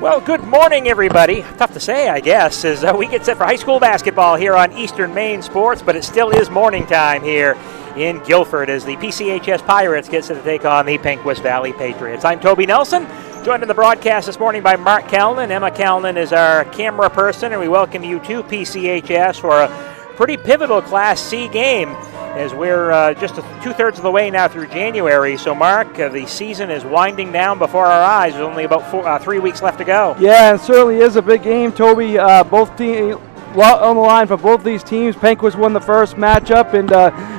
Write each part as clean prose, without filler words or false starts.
Well, good morning, everybody. Tough to say, I guess, as we get set for high school basketball here on Eastern Maine Sports, but it still is morning time here in Guilford as the PCHS Pirates get set to take on the Penquis Valley Patriots. I'm Toby Nelson, joined in the broadcast this morning by Mark Calnan. Emma Calnan is our camera person, and we welcome you to PCHS for a pretty pivotal Class C game as we're just two-thirds of the way now through January. So, Mark, the season is winding down before our eyes. There's only about 3 weeks left to go. Yeah, it certainly is a big game, Toby. Both teams on the line for both these teams. Penquis won the first matchup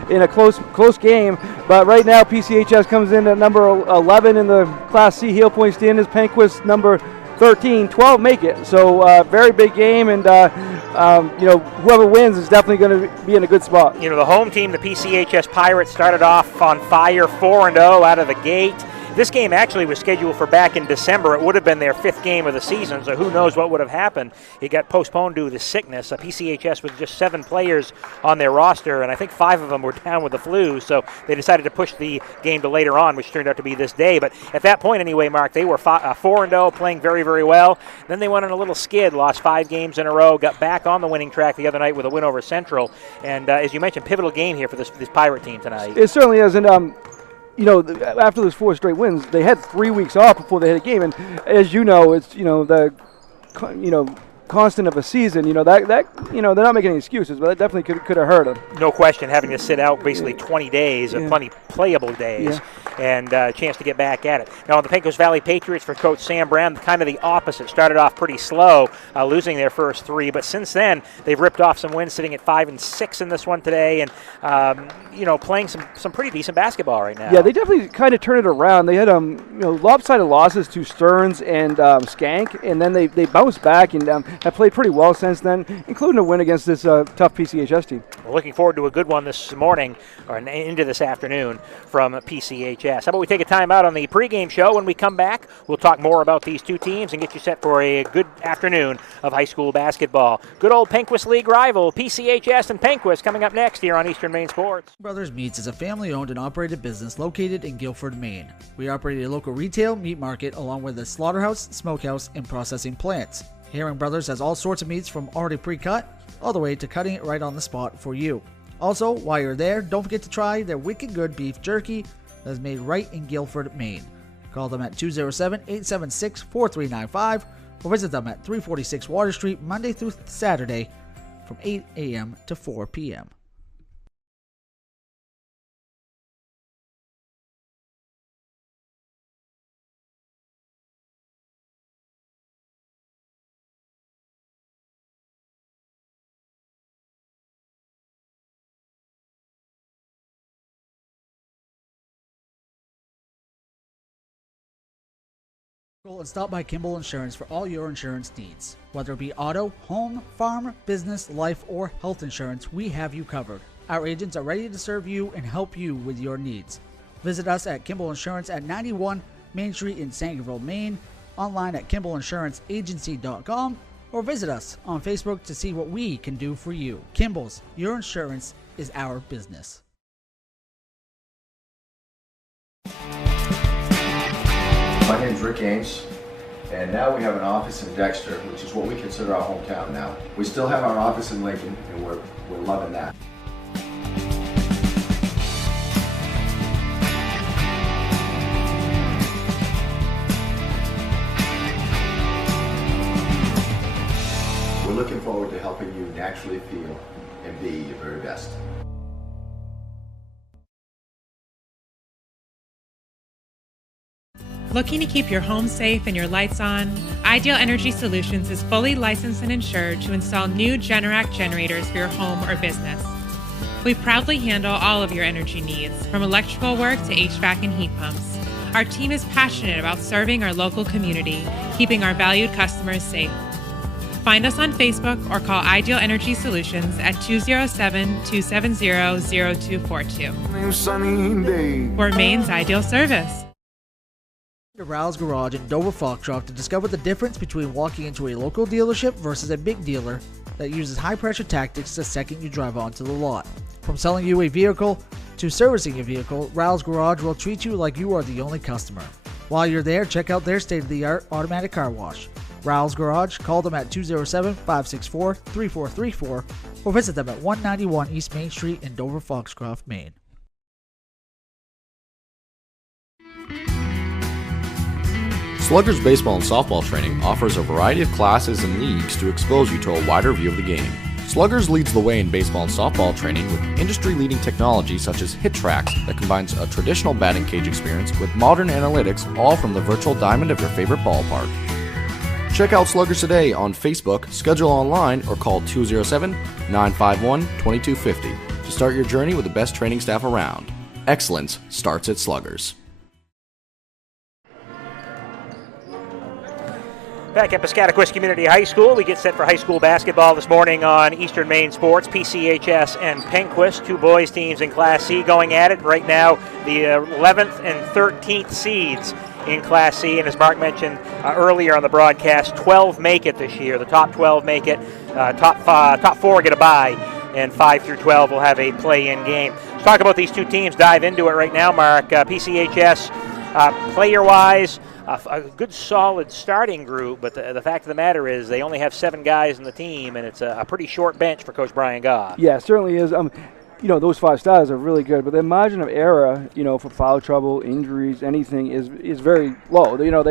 in a close game, but right now PCHS comes in at number 11 in the Class C heel point standings. Penquis number 13, 12 make it. So very big game, and whoever wins is definitely going to be in a good spot. You know, the home team, the PCHS Pirates, started off on fire, 4-0 out of the gate. This game actually was scheduled for back in December. It would have been their 5th game of the season, so who knows what would have happened. It got postponed due to sickness. PCHS with just 7 players on their roster, and I think 5 of them were down with the flu, so they decided to push the game to later on, which turned out to be this day. But at that point anyway, Mark, they were 4-0, playing very, very well. Then they went on a little skid, lost 5 games in a row, got back on the winning track the other night with a win over Central. And as you mentioned, pivotal game here for this Pirate team tonight. It certainly is, and after those 4 straight wins, they had 3 weeks off before they had a game, and as you know, it's the constant of a season. They're not making any excuses, but that definitely could have hurt them. No question, having to sit out basically 20 days of plenty playable days, and a chance to get back at it. Now, on the Penquis Valley Patriots for Coach Sam Brown, kind of the opposite. Started off pretty slow, losing their first 3, but since then they've ripped off some wins, sitting at 5-6 in this one today, and playing some pretty decent basketball right now. Yeah, they definitely kind of turned it around. They had lopsided losses to Stearns and Skank, and then they bounced back and have played pretty well since then, including a win against this tough PCHS team. We're looking forward to a good one this morning, or into this afternoon, from PCHS. How about we take a time out on the pregame show? When we come back, we'll talk more about these two teams and get you set for a good afternoon of high school basketball. Good old Penquis League rival, PCHS and Penquis, coming up next here on Eastern Maine Sports. Brothers Meats is a family-owned and operated business located in Guilford, Maine. We operate a local retail meat market along with a slaughterhouse, smokehouse, and processing plants. Herring Brothers has all sorts of meats from already pre-cut all the way to cutting it right on the spot for you. Also, while you're there, don't forget to try their wicked good beef jerky that is made right in Guilford, Maine. Call them at 207-876-4395 or visit them at 346 Water Street Monday through Saturday from 8 a.m. to 4 p.m. And stop by Kimball Insurance for all your insurance needs. Whether it be auto, home, farm, business, life, or health insurance, we have you covered. Our agents are ready to serve you and help you with your needs. Visit us at Kimball Insurance at 91 Main Street in Sangerville, Maine, online at KimballInsuranceAgency.com, or visit us on Facebook to see what we can do for you. Kimball's, your insurance is our business. My name's Rick Ames, and now we have an office in Dexter, which is what we consider our hometown now. We still have our office in Lincoln, and we're loving that. We're looking forward to helping you naturally feel and be your very best. Looking to keep your home safe and your lights on? Ideal Energy Solutions is fully licensed and insured to install new Generac generators for your home or business. We proudly handle all of your energy needs, from electrical work to HVAC and heat pumps. Our team is passionate about serving our local community, keeping our valued customers safe. Find us on Facebook or call Ideal Energy Solutions at 207-270-0242. For Maine's ideal service. To Rouse Garage in Dover Foxcroft to discover the difference between walking into a local dealership versus a big dealer that uses high-pressure tactics the second you drive onto the lot. From selling you a vehicle to servicing your vehicle, Rouse Garage will treat you like you are the only customer. While you're there, check out their state-of-the-art automatic car wash. Rowell's Garage, call them at 207-564-3434 or visit them at 191 East Main Street in Dover, Foxcroft, Maine. Sluggers baseball and softball training offers a variety of classes and leagues to expose you to a wider view of the game. Sluggers leads the way in baseball and softball training with industry-leading technology such as Hit Tracks that combines a traditional batting cage experience with modern analytics, all from the virtual diamond of your favorite ballpark. Check out Sluggers today on Facebook, schedule online, or call 207-951-2250 to start your journey with the best training staff around. Excellence starts at Sluggers. Back at Piscataquis Community High School, we get set for high school basketball this morning on Eastern Maine Sports. PCHS and Penquis, two boys teams in Class C going at it. Right now, the 11th and 13th seeds in Class C, and as Mark mentioned earlier on the broadcast, 12 make it this year. The top 12 make it. Top 4 get a bye, and 5 through 12 will have a play-in game. Let's talk about these two teams. Dive into it right now, Mark. PCHS, player-wise, a good solid starting group, but the fact of the matter is they only have 7 guys in the team, and it's a pretty short bench for Coach Brian Goff. Yeah, it certainly is. Those 5 stars are really good, but the margin of error, for foul trouble, injuries, anything is very low. Brady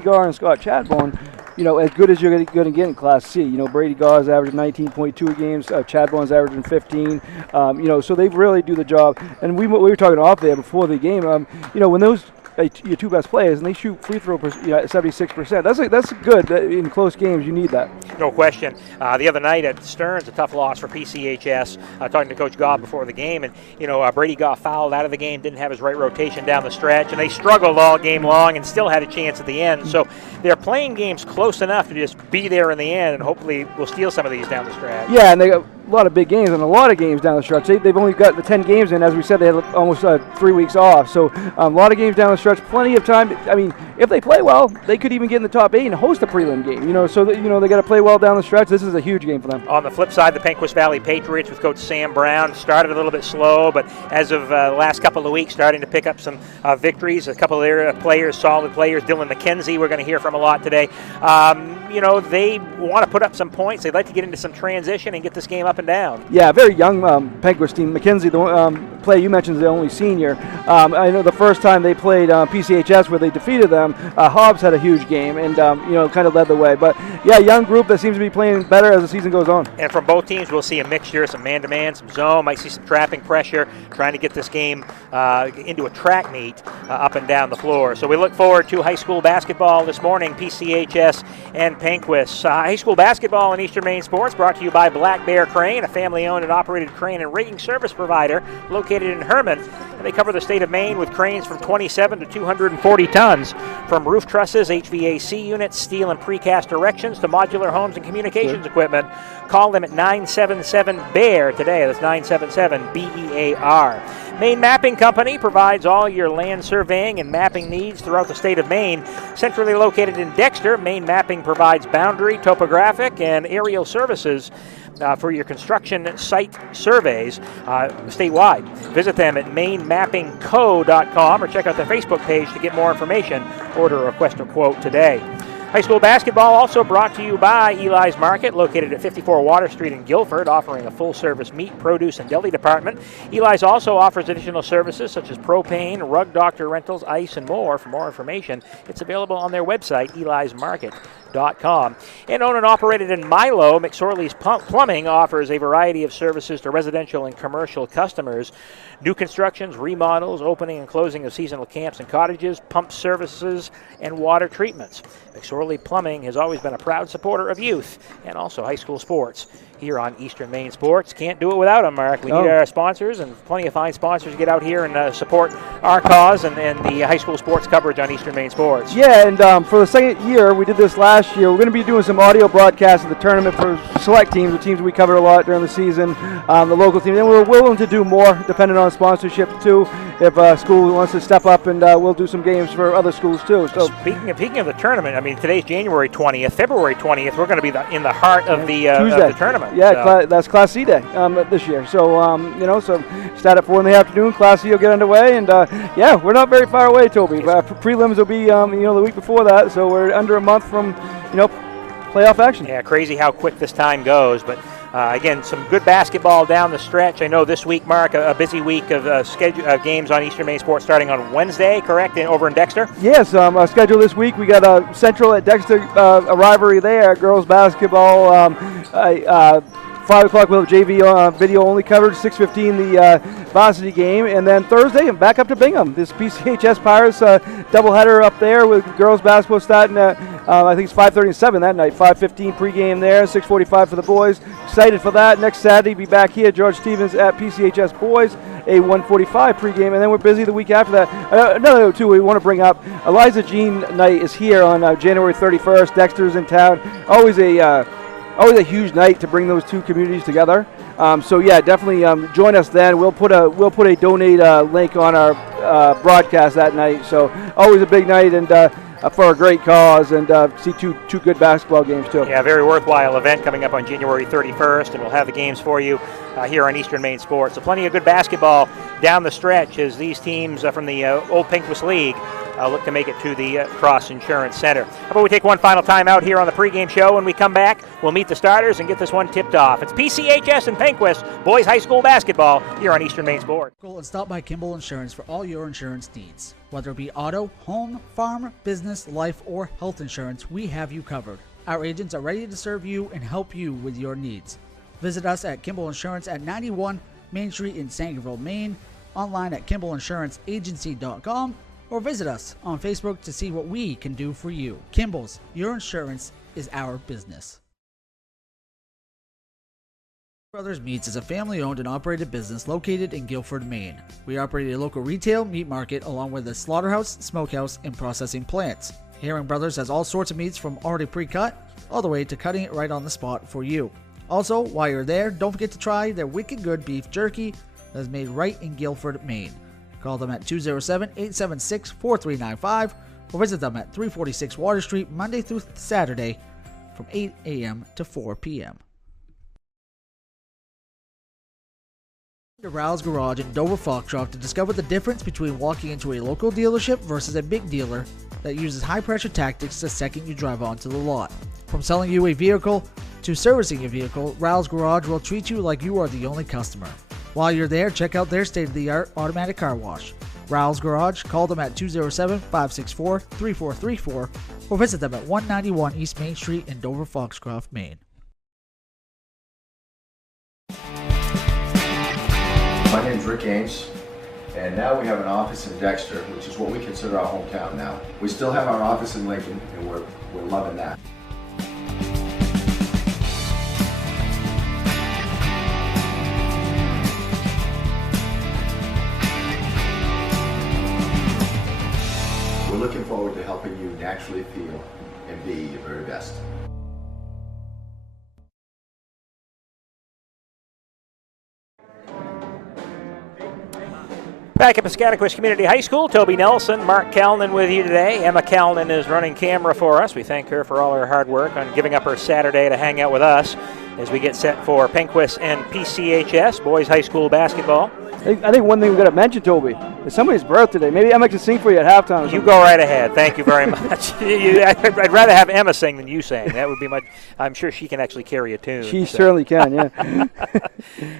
Garr and Scott Chadbourne, as good as you're going to get in Class C. Brady Garr's averaging 19.2 games, Chadbourne's averaging 15. So they really do the job. And we were talking off there before the game. When those your 2 best players, and they shoot free throw at 76%. That's good. In close games, you need that. No question. The other night at Stearns, a tough loss for PCHS. Talking to Coach Goff before the game, and Brady Goff fouled out of the game, didn't have his right rotation down the stretch, and they struggled all game long and still had a chance at the end. So they're playing games close enough to just be there in the end, and hopefully we'll steal some of these down the stretch. Yeah, and they got a lot of big games and a lot of games down the stretch. They've only got the 10 games in. As we said, they had almost 3 weeks off. So a lot of games down the stretch, plenty of time. If they play well, they could even get in the top 8 and host a prelim game. So they got to play well down the stretch. This is a huge game for them. On the flip side, the Penquis Valley Patriots with Coach Sam Brown started a little bit slow, but as of the last couple of weeks, starting to pick up some victories. A couple of their players, solid players. Dylan McKenzie, we're going to hear from a lot today. They want to put up some points. They'd like to get into some transition and get this game up and down. Yeah, very young Penquis team. McKenzie, the player you mentioned, is the only senior. I know the first time they played PCHS where they defeated them, Hobbs had a huge game and kind of led the way. But yeah, young group that seems to be playing better as the season goes on. And from both teams, we'll see a mixture, some man-to-man, some zone, might see some trapping pressure, trying to get this game into a track meet up and down the floor. So we look forward to high school basketball this morning, PCHS and Penquis. High school basketball in Eastern Maine Sports brought to you by Black Bear Crane, a family-owned and operated crane and rigging service provider located in Herman. And they cover the state of Maine with cranes from 27 to 240 tons. From roof trusses, HVAC units, steel and precast erections to modular homes and communications equipment. Call them at 977-BEAR today. That's 977-BEAR. Maine Mapping Company provides all your land surveying and mapping needs throughout the state of Maine. Centrally located in Dexter, Maine Mapping provides boundary, topographic, and aerial services for your construction site surveys statewide. Visit them at mainemappingco.com or check out their Facebook page to get more information. Order or request a quote today. High school basketball also brought to you by Eli's Market, located at 54 Water Street in Guilford, offering a full-service meat, produce, and deli department. Eli's also offers additional services such as propane, rug doctor rentals, ice, and more. For more information, it's available on their website, elismarket.com. And owned and operated in Milo, McSorley's Plumbing offers a variety of services to residential and commercial customers. New constructions, remodels, opening and closing of seasonal camps and cottages, pump services, and water treatments. McSorley Plumbing has always been a proud supporter of youth and also high school sports here on Eastern Maine Sports. Can't do it without them, Mark. We need our sponsors, and plenty of fine sponsors to get out here and support our cause and the high school sports coverage on Eastern Maine Sports. Yeah, and for the second year, we did this last year, we're going to be doing some audio broadcasts of the tournament for select teams, the teams we covered a lot during the season, the local teams, and we're willing to do more depending on sponsorship too. If a school wants to step up, and we'll do some games for other schools too. So speaking of the tournament, today's January 20th, February 20th, we're going to be in the heart of the tournament. Yeah, that's Class C day this year. So, so start at 4 in the afternoon. Class C will get underway. And, we're not very far away, Toby. Prelims will be, the week before that. So we're under a month from, playoff action. Yeah, crazy how quick this time goes. But, again, some good basketball down the stretch. I know this week, Mark, a busy week of games on Eastern Maine Sports starting on Wednesday, correct, over in Dexter? Yes, our schedule this week, we got Central at Dexter, a rivalry there, girls basketball. 5 o'clock we'll have JV video only coverage, 6:15 the Varsity game, and then Thursday back up to Bingham. This PCHS Pirates doubleheader up there with girls basketball starting at I think it's 5:30 and 7 that night. 5:15 pregame there, 6:45 for the boys. Excited for that. Next Saturday be back here, George Stevens at PCHS boys, a 1:45 pregame, and then we're busy the week after that. Another note too we want to bring up: Eliza Jean night is here on January 31st. Dexter's in town. Always a huge night to bring those two communities together. Definitely join us then. We'll put a donate link on our broadcast that night. So always a big night and for a great cause, and see two good basketball games too. Yeah, very worthwhile event coming up on January 31st, and we'll have the games for you here on Eastern Maine Sports. So plenty of good basketball down the stretch as these teams from the old Penquis League look to make it to the Cross Insurance Center. How about we take one final time out here on the pregame show? When we come back, we'll meet the starters and get this one tipped off. It's PCHS and Penquis boys high school basketball here on Eastern Maine Sports. Go and stop by Kimball Insurance for all your insurance needs. Whether it be auto, home, farm, business, life, or health insurance, we have you covered. Our agents are ready to serve you and help you with your needs. Visit us at Kimball Insurance at 91 Main Street in Sangerville, Maine, online at KimballInsuranceAgency.com, or visit us on Facebook to see what we can do for you. Kimball's, your insurance is our business. Brothers Meats is a family-owned and operated business located in Guilford, Maine. We operate a local retail meat market along with a slaughterhouse, smokehouse, and processing plants. Herring Brothers has all sorts of meats from already pre-cut all the way to cutting it right on the spot for you. Also, while you're there, don't forget to try their wicked good beef jerky that is made right in Guilford, Maine. Call them at 207-876-4395 or visit them at 346 Water Street Monday through Saturday from 8 a.m. to 4 p.m. To Rouse Garage in Dover Foxcroft to discover the difference between walking into a local dealership versus a big dealer that uses high-pressure tactics the second you drive onto the lot. From selling you a vehicle to servicing your vehicle, Rouse Garage will treat you like you are the only customer. While you're there, check out their state-of-the-art automatic car wash. Rouse Garage, call them at 207-564-3434 or visit them at 191 East Main Street in Dover Foxcroft, Maine. My name's Rick Ames, and now we have an office in Dexter, which is what we consider our hometown now. We still have our office in Lincoln, and we're loving that. We're looking forward to helping you naturally feel and be your very best. Back at Piscataquis Community High School, Toby Nelson, Mark Calnan with you today. Emma Calnan is running camera for us. We thank her for all her hard work on giving up her Saturday to hang out with us as we get set for Penquis and PCHS, boys high school basketball. I think one thing we've got to mention, Toby, is somebody's birthday today. Maybe Emma can sing for you at halftime. You go right ahead. Thank you very much. I'd rather have Emma sing than you sing. That would be much. I'm sure she can actually carry a tune. She certainly can, yeah.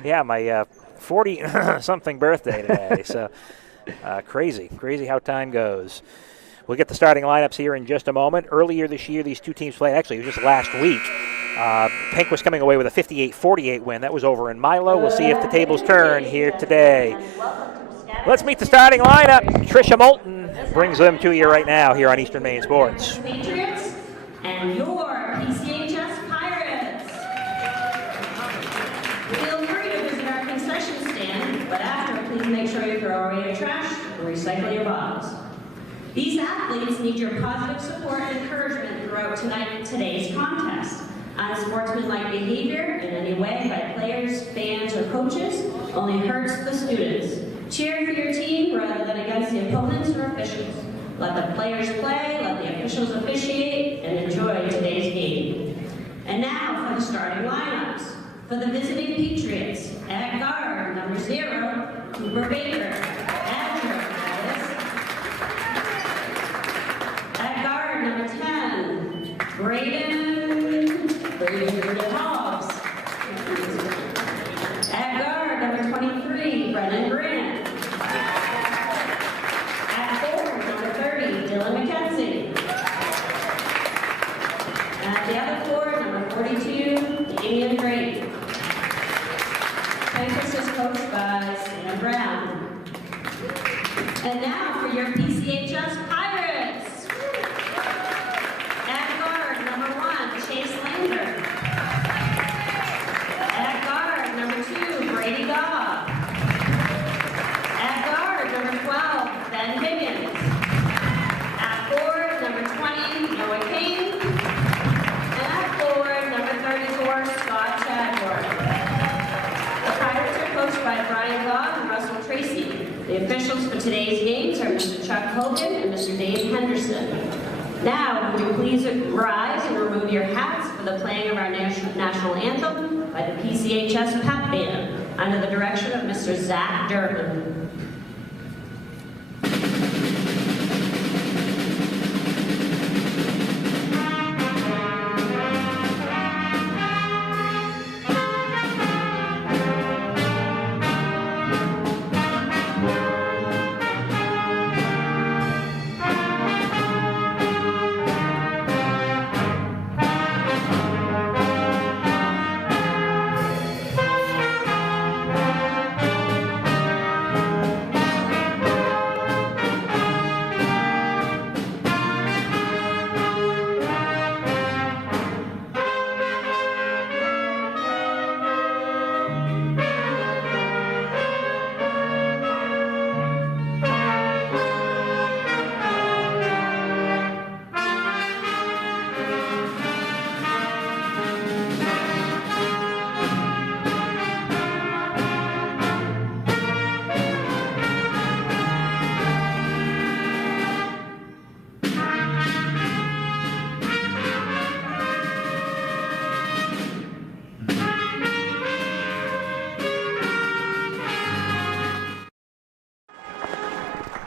Yeah, my 40-something birthday today. So crazy how time goes. We'll get the starting lineups here in just a moment. Earlier this year, these two teams played. Actually, it was just last week. Penquis coming away with a 58-48 win. That was over in Milo. We'll see if the tables turn here today. Let's meet the starting lineup. Tricia Moulton brings them to you right now here on Eastern Maine Sports. Patriots and your PCHS Pirates. Feel free to visit our concession stand, but after, please make sure you throw away your trash and recycle your bottles. These athletes need your positive support and encouragement throughout today's contest. Unsportsmanlike behavior in any way by players, fans, or coaches only hurts the students. Cheer for your team rather than against the opponents or officials. Let the players play, let the officials officiate, and enjoy today's game. And now for the starting lineups. For the visiting Patriots, at guard, number 0, Cooper Baker. At guard, number 10, Braden Hobbs. At guard, number 23, Brennan Grant. At forward, number 30, Dylan McKenzie. At the other forward, number 42, Damian Drake. Penquis is coached by Sam Brown. And now for your PCHS Pirates. At guard, number 1, Chase Lander. At guard, number 2, Brady Gobb. At guard, number 12, Ben Higgins. At forward, number 20, Noah King. And at forward, number 34, Scott Chadbourne. The Pirates are coached by Brian Gobb and Russell Tracy. The officials for today's games are Mr. Chuck Hogan and Mr. Dave Henderson. Now, would you please rise and remove your hats for the playing of our national anthem by the PCHS Pep Band under the direction of Mr. Zach Durbin.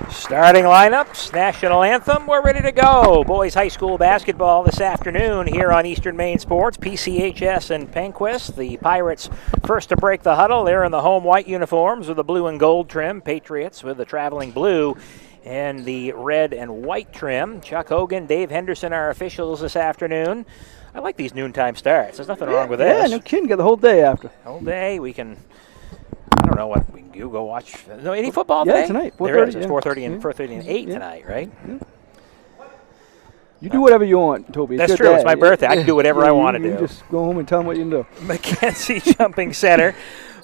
Starting lineups, national anthem, we're ready to go. Boys high school basketball this afternoon here on Eastern Maine Sports. PCHS and Penquis, the Pirates first to break the huddle. They're in the home white uniforms with the blue and gold trim. Patriots with the traveling blue and the red and white trim. Chuck Hogan, Dave Henderson, our officials this afternoon. I like these noontime starts. There's nothing wrong with this. Yeah, no kidding. Got the whole day after. Whole day. We can, I don't know what we can do. Go watch. No, any football today? Yeah, tonight. 4:30. There is. It's 4:30 and 4:30 and 8 tonight, right? Yeah. You do whatever you want, Toby. That's true. It's my birthday. I can do whatever I want to do. You just go home and tell them what you can do. McKenzie jumping center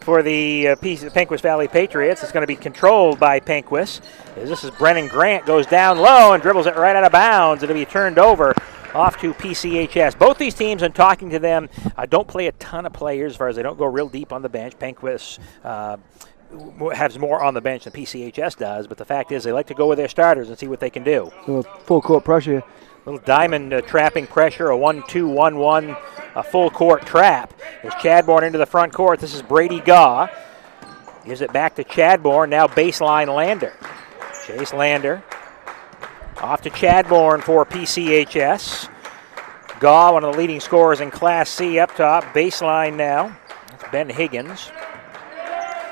for the Penquis Valley Patriots. It's going to be controlled by Penquis. This is Brennan Grant, goes down low and dribbles it right out of bounds. It'll be turned over off to PCHS. Both these teams, in talking to them, don't play a ton of players as far as they don't go real deep on the bench. Penquis has more on the bench than PCHS does, but the fact is they like to go with their starters and see what they can do. So full court pressure. Little diamond trapping pressure, a 1-2-1-1, a full court trap. As Chadbourne into the front court, this is Brady Gaw. Gives it back to Chadbourne, now baseline Lander. Chase Lander off to Chadbourne for PCHS. Gaw, one of the leading scorers in Class C up top, baseline now. That's Ben Higgins.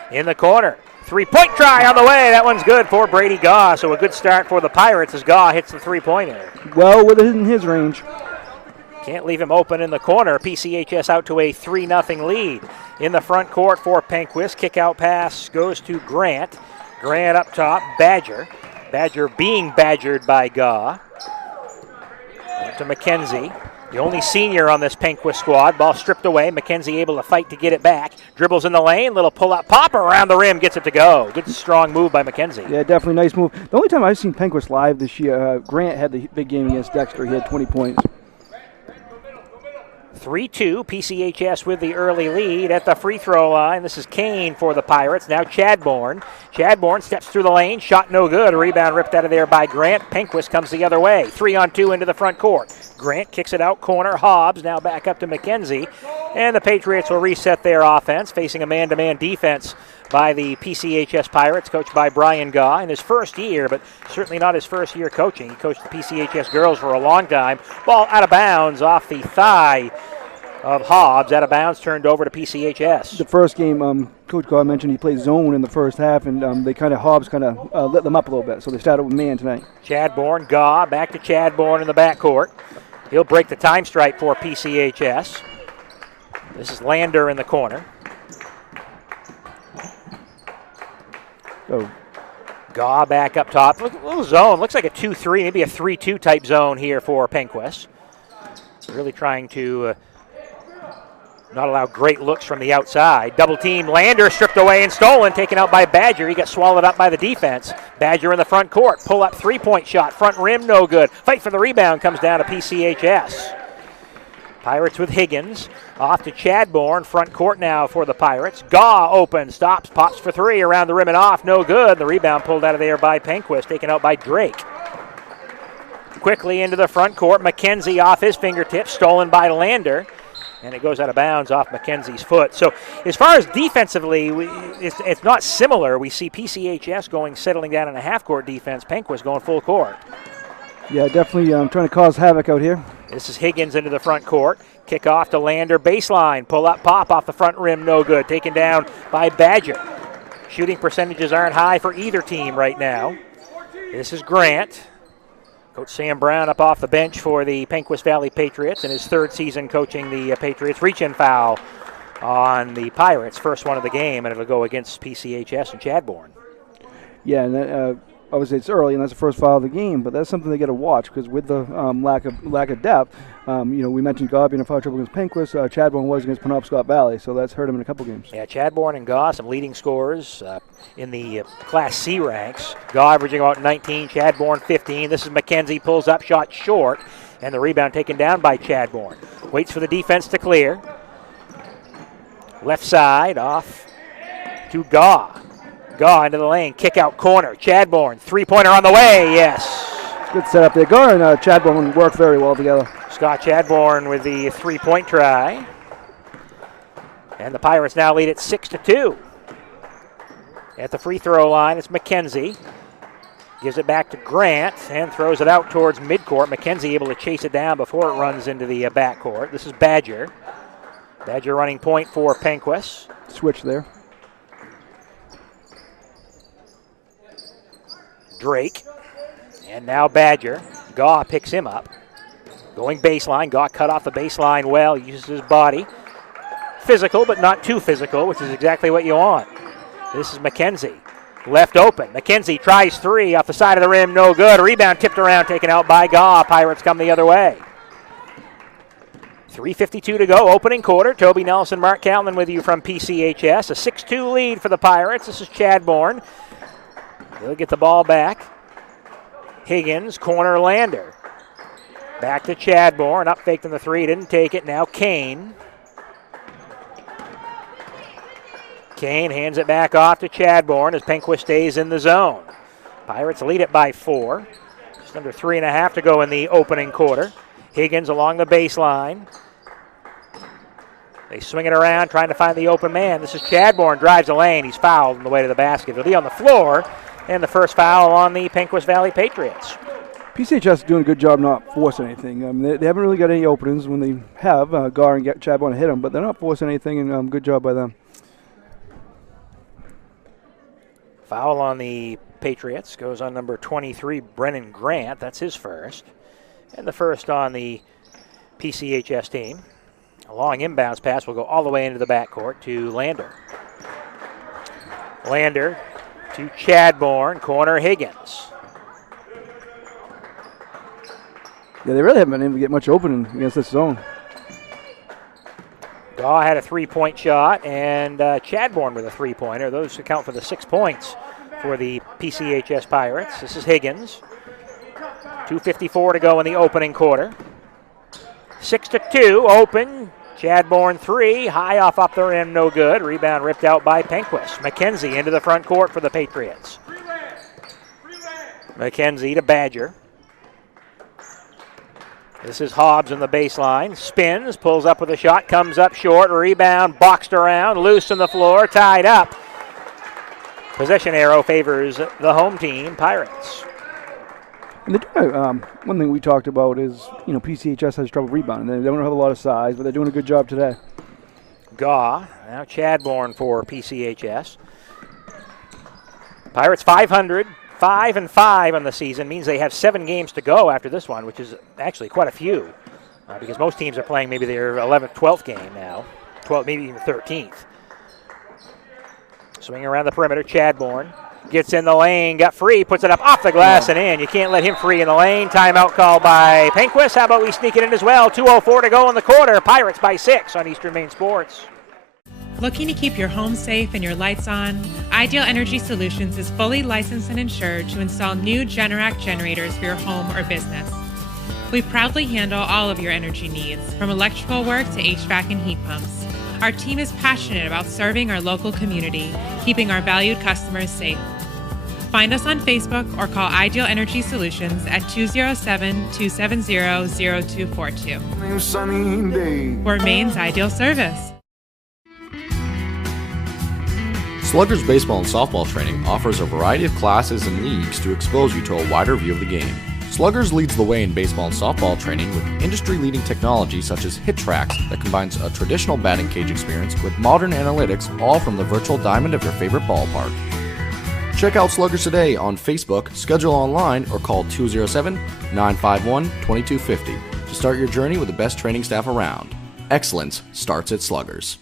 In the corner, three-point try on the way. That one's good for Brady Gaw. So a good start for the Pirates as Gaw hits the three-pointer. Well within his range. Can't leave him open in the corner. PCHS out to a 3-0 lead. In the front court for Penquis. Kick-out pass goes to Grant. Grant up top, Badger. Badger being badgered by Gaw. Up to McKenzie. The only senior on this Penquis squad. Ball stripped away. McKenzie able to fight to get it back. Dribbles in the lane. Little pull-up popper around the rim. Gets it to go. Good strong move by McKenzie. Yeah, definitely nice move. The only time I've seen Penquis live this year, Grant had the big game against Dexter. He had 20 points. 3-2, PCHS with the early lead at the free throw line. This is Kane for the Pirates. Now Chadbourne. Chadbourne steps through the lane. Shot no good. A rebound ripped out of there by Grant. Penquis comes the other way. 3-on-2 into the front court. Grant kicks it out corner. Hobbs now back up to McKenzie. And the Patriots will reset their offense, facing a man-to-man defense by the PCHS Pirates, coached by Brian Gaw in his first year, but certainly not his first year coaching. He coached the PCHS girls for a long time. Ball out of bounds off the thigh of Hobbs. Out of bounds, turned over to PCHS. The first game, Coach Gaw mentioned he played zone in the first half, and Hobbs lit them up a little bit, so they started with man tonight. Chadbourne, Gaw, back to Chadbourne in the backcourt. He'll break the time strike for PCHS. This is Lander in the corner. Oh. Gaw back up top. Look, a little zone. Looks like a 2-3, maybe a 3-2 type zone here for Penquis. Really trying to not allow great looks from the outside. Double team. Lander stripped away and stolen, taken out by Badger. He got swallowed up by the defense. Badger in the front court. Pull up three-point shot. Front rim, no good. Fight for the rebound comes down to PCHS. Pirates with Higgins. Off to Chadbourne. Front court now for the Pirates. Gaw open. Stops. Pops for three. Around the rim and off. No good. The rebound pulled out of there by Penquis. Taken out by Drake. Quickly into the front court. McKenzie off his fingertips. Stolen by Lander. And it goes out of bounds off McKenzie's foot. So as far as defensively, it's not similar. We see PCHS settling down in a half-court defense. Penquis going full court. Yeah, definitely trying to cause havoc out here. This is Higgins into the front court. Kick off to Lander, baseline. Pull up, pop off the front rim, no good. Taken down by Badger. Shooting percentages aren't high for either team right now. This is Grant. Coach Sam Brown up off the bench for the Penquis Valley Patriots in his third season coaching the Patriots. Reach-in foul on the Pirates, first one of the game, and it'll go against PCHS and Chadbourne. Yeah, and obviously it's early, and that's the first foul of the game, but that's something they got to watch because with the lack of depth, we mentioned Gaw being in foul trouble against Penquis. Chadbourne was against Penobscot Valley, so that's hurt him in a couple games. Yeah, Chadbourne and Gaw, some leading scorers in the Class C ranks. Gaw averaging about 19, Chadbourne 15. This is McKenzie, pulls up, shot short, and the rebound taken down by Chadbourne. Waits for the defense to clear. Left side, off to Gaw. Gaw into the lane, kick out corner. Chadbourne, three-pointer on the way, yes. Good setup there. Gaw and Chadbourne work very well together. Scott Chadbourne with the three-point try. And the Pirates now lead it 6-2. At the free throw line, it's McKenzie. Gives it back to Grant and throws it out towards midcourt. McKenzie able to chase it down before it runs into the backcourt. This is Badger. Badger running point for Penquis. Switch there. Drake. And now Badger. Gaw picks him up. Going baseline. Gaw cut off the baseline well. Uses his body. Physical, but not too physical, which is exactly what you want. This is McKenzie. Left open. McKenzie tries three off the side of the rim. No good. Rebound tipped around, taken out by Gaw. Pirates come the other way. 3:52 to go, opening quarter. Toby Nelson, Mark Callan with you from PCHS. A 6-2 lead for the Pirates. This is Chadbourne. They'll get the ball back. Higgins, corner Lander. Back to Chadbourne, up faked in the three, didn't take it. Now Kane. Kane hands it back off to Chadbourne as Penquis stays in the zone. Pirates lead it by 4. Just under 3.5 to go in the opening quarter. Higgins along the baseline. They swing it around, trying to find the open man. This is Chadbourne, drives the lane. He's fouled on the way to the basket. He'll be on the floor, and the first foul on the Penquis Valley Patriots. PCHS is doing a good job not forcing anything. They haven't really got any openings. When they have, Gaw and Chadbourne hit them, but they're not forcing anything, and good job by them. Foul on the Patriots goes on number 23, Brennan Grant. That's his first. And the first on the PCHS team. A long inbounds pass will go all the way into the backcourt to Lander. Lander to Chadbourne, corner Higgins. Yeah, they really haven't been able to get much opening against this zone. Gaw had a three-point shot, and Chadbourne with a three-pointer. Those account for the 6 points for the PCHS Pirates. This is Higgins. 2:54 to go in the opening quarter. 6-2, open. Chadbourne 3, high off up the rim, no good. Rebound ripped out by Penquis. McKenzie into the front court for the Patriots. McKenzie to Badger. This is Hobbs on the baseline. Spins, pulls up with a shot, comes up short. Rebound, boxed around, loose on the floor, tied up. Possession arrow favors the home team, Pirates. And one thing we talked about is, PCHS has trouble rebounding. They don't have a lot of size, but they're doing a good job today. Gaw, now Chadbourne for PCHS. Pirates 500, 5-5 on the season, means they have 7 games to go after this one, which is actually quite a few, because most teams are playing maybe their 11th, 12th game now, 12th, maybe even 13th. Swinging around the perimeter, Chadbourne. Gets in the lane, got free, puts it up off the glass and in. You can't let him free in the lane. Timeout call by Penquis. How about we sneak it in as well? 2:04 to go in the quarter. Pirates by 6 on Eastern Maine Sports. Looking to keep your home safe and your lights on? Ideal Energy Solutions is fully licensed and insured to install new Generac generators for your home or business. We proudly handle all of your energy needs, from electrical work to HVAC and heat pumps. Our team is passionate about serving our local community, keeping our valued customers safe. Find us on Facebook or call Ideal Energy Solutions at 207-270-0242. For Maine's ideal service. Sluggers baseball and softball training offers a variety of classes and leagues to expose you to a wider view of the game. Sluggers leads the way in baseball and softball training with industry-leading technology such as HitTrax that combines a traditional batting cage experience with modern analytics, all from the virtual diamond of your favorite ballpark. Check out Sluggers today on Facebook, schedule online, or call 207-951-2250 to start your journey with the best training staff around. Excellence starts at Sluggers.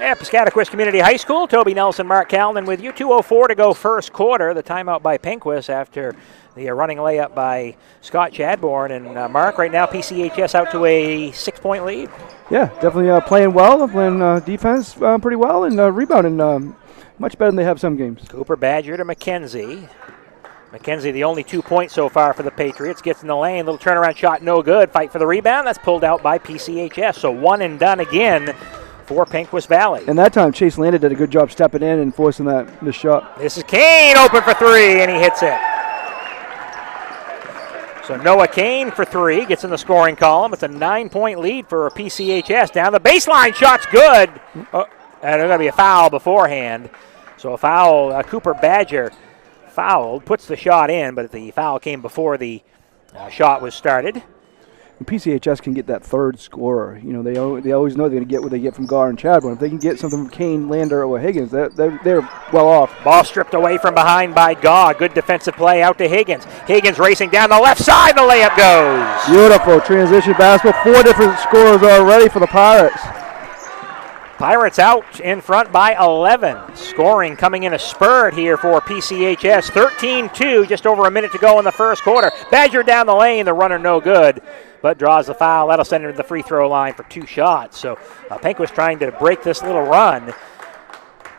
At Piscataquis Community High School, Toby Nelson, Mark Callan with you. 2:04 to go first quarter. The timeout by Penquis after the running layup by Scott Chadbourne. And Mark, right now PCHS out to a 6-point lead. Yeah, definitely playing well, playing defense pretty well, and rebounding much better than they have some games. Cooper Badger to McKenzie. McKenzie, the only 2 points so far for the Patriots. Gets in the lane, little turnaround shot, no good. Fight for the rebound. That's pulled out by PCHS. So one and done again for Penquis Valley. And that time, Chase Landon did a good job stepping in and forcing this shot. This is Kane open for 3, and he hits it. So Noah Kane for 3, gets in the scoring column. It's a 9-point lead for PCHS. Down the baseline, shot's good. And there's going to be a foul beforehand. So a foul, Cooper Badger fouled, puts the shot in, but the foul came before the shot was started. And PCHS can get that third scorer. They always know they're going to get what they get from Gar and Chadbourne. If they can get something from Kane, Lander, or Higgins, they're well off. Ball stripped away from behind by Gaw. Good defensive play out to Higgins. Higgins racing down the left side. The layup goes. Beautiful transition basketball. 4 different scorers already for the Pirates. Pirates out in front by 11. Scoring coming in a spurt here for PCHS. 13-2, just over a minute to go in the first quarter. Badger down the lane. The runner no good, but draws the foul. That'll send him to the free throw line for 2 shots. So Penquis trying to break this little run.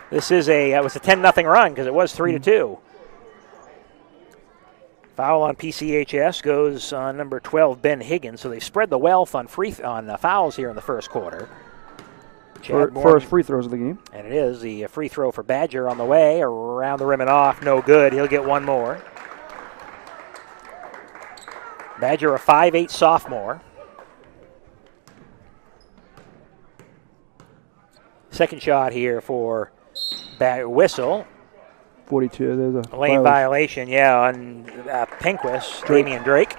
This is it was a 10-0 run because it was 3-2. Foul on PCHS goes on number 12, Ben Higgins. So they spread the wealth on fouls here in the first quarter. First free throws of the game. And it is the free throw for Badger on the way. Around the rim and off, no good. He'll get one more. Badger, a 5'8" sophomore. Second shot here for Whistle. 42. There's a lane violation, on Penquis, Damian Drake.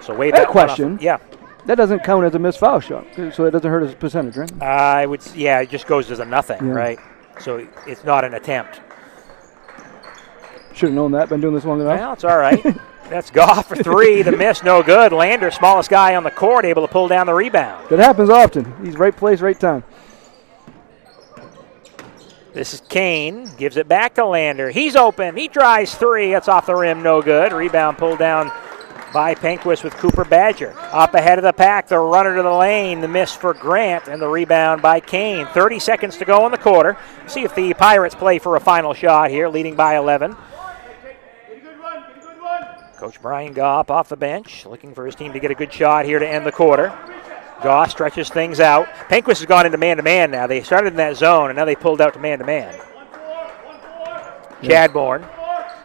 So wave that question. Yeah. That doesn't count as a missed foul shot, so it doesn't hurt his percentage, right? It just goes as a nothing, right? So it's not an attempt. Should have known that, been doing this long enough. Well, it's all right. That's Goff for 3, the miss, no good. Lander, smallest guy on the court, able to pull down the rebound. That happens often. He's right place, right time. This is Kane, gives it back to Lander. He's open, he drives 3, that's off the rim, no good. Rebound pulled down by Penquis with Cooper Badger. Up ahead of the pack, the runner to the lane, the miss for Grant, and the rebound by Kane. 30 seconds to go in the quarter. See if the Pirates play for a final shot here, leading by 11. Coach Brian Gaw up off the bench, looking for his team to get a good shot here to end the quarter. Gaw stretches things out. Penquis has gone into man-to-man now. They started in that zone, and now they pulled out to man-to-man. Yeah. Chadbourne.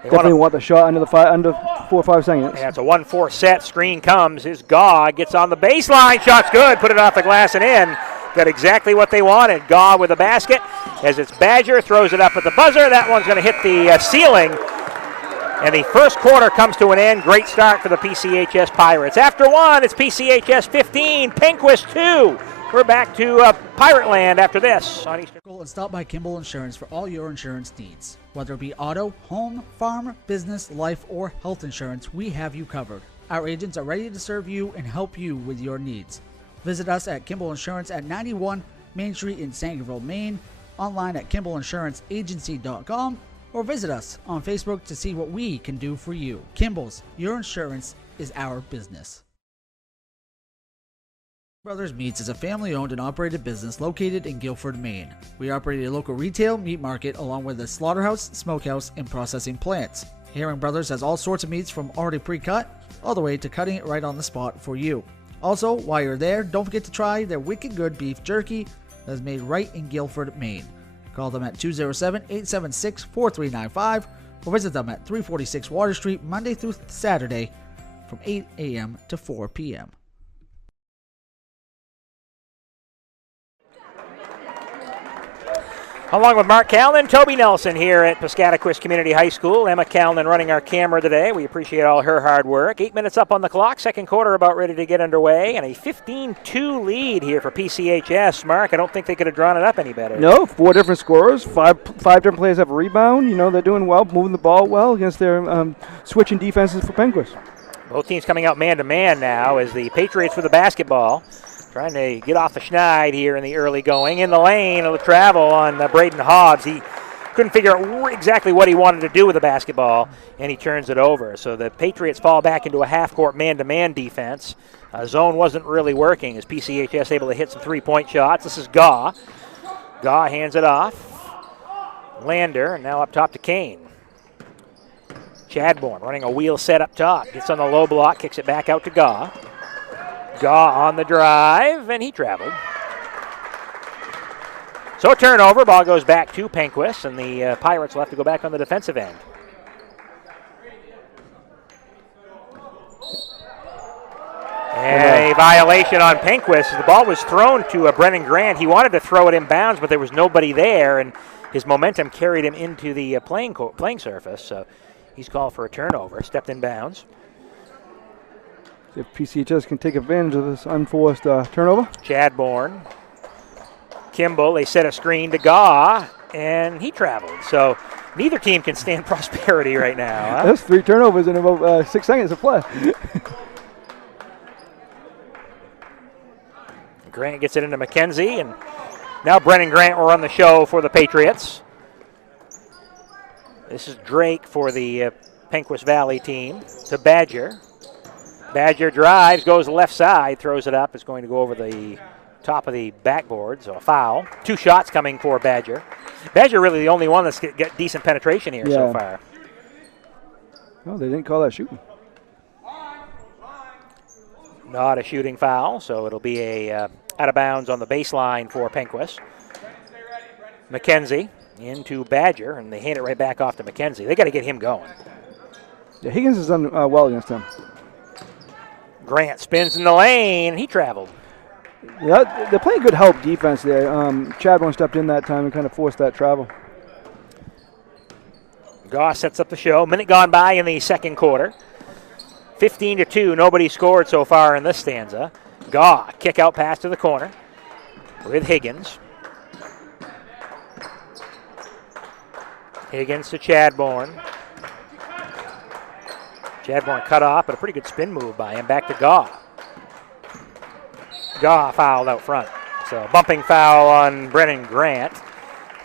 Definitely want the shot under 4 or 5 seconds. Yeah, it's a 1-4 set. Screen comes. His Gaw gets on the baseline. Shot's good. Put it off the glass and in. Got exactly what they wanted. Gaw with a basket. As it's Badger, throws it up at the buzzer. That one's going to hit the ceiling. And the first quarter comes to an end. Great start for the PCHS Pirates. After one, it's PCHS 15, Penquis 2. We're back to Pirate Land after this on Eastern. And stop by Kimball Insurance for all your insurance needs. Whether it be auto, home, farm, business, life, or health insurance, we have you covered. Our agents are ready to serve you and help you with your needs. Visit us at Kimball Insurance at 91 Main Street in Sangerville, Maine, online at KimballInsuranceAgency.com, or visit us on Facebook to see what we can do for you. Kimball's, your insurance is our business. Brothers Meats is a family-owned and operated business located in Guilford, Maine. We operate a local retail meat market along with a slaughterhouse, smokehouse, and processing plants. Herring Brothers has all sorts of meats from already pre-cut all the way to cutting it right on the spot for you. Also, while you're there, don't forget to try their wicked good beef jerky that is made right in Guilford, Maine. Call them at 207-876-4395 or visit them at 346 Water Street Monday through Saturday from 8 a.m. to 4 p.m. Along with Mark Callan, Toby Nelson here at Piscataquis Community High School. Emma Callan running our camera today. We appreciate all her hard work. 8 minutes up on the clock. Second quarter about ready to get underway. And a 15-2 lead here for PCHS. Mark, I don't think they could have drawn it up any better. No, 4 different scorers. Five different players have a rebound. You know, they're doing well, moving the ball well against their switching defenses for Penquis. Both teams coming out man-to-man now as the Patriots with the basketball. Trying to get off the schneid here in the early going. In the lane of the travel on Braden Hobbs. He couldn't figure out exactly what he wanted to do with the basketball, and he turns it over. So the Patriots fall back into a half-court man-to-man defense. Zone wasn't really working as PCHS able to hit some three-point shots. This is Gaw. Gaw hands it off. Lander, and now up top to Kane. Chadbourne running a wheel set up top. Gets on the low block, kicks it back out to Gaw. Gaw on the drive, and he traveled. So turnover, ball goes back to Penquis, and the Pirates will have to go back on the defensive end. And a violation on Penquis. The ball was thrown to Brennan Grant. He wanted to throw it inbounds, but there was nobody there, and his momentum carried him into the playing surface. So he's called for a turnover, stepped in bounds. If PCHS can take advantage of this unforced turnover. Chadbourne. Kimball, they set a screen to Gaw, and he traveled. So neither team can stand prosperity right now. Huh? That's 3 turnovers in about 6 seconds of play. Grant gets it into McKenzie, and now Brennan Grant will run the show for the Patriots. This is Drake for the Penquis Valley team to Badger. Badger drives, goes left side, throws it up. It's going to go over the top of the backboard, so a foul. 2 shots coming for Badger. Badger really the only one that's got decent penetration here so far. No, they didn't call that shooting. Not a shooting foul, so it'll be a out of bounds on the baseline for Penquis. McKenzie into Badger, and they hand it right back off to McKenzie. They got to get him going. Yeah, Higgins has done well against him. Grant spins in the lane. He traveled. Yeah, they're playing good help defense there. Chadbourne stepped in that time and kind of forced that travel. Gaw sets up the show. Minute gone by in the second quarter. 15-2. Nobody scored so far in this stanza. Gaw, kick out pass to the corner with Higgins. Higgins to Chadbourne. Chadbourne cut off, but a pretty good spin move by him. Back to Gaw. Gaw fouled out front. So bumping foul on Brennan Grant.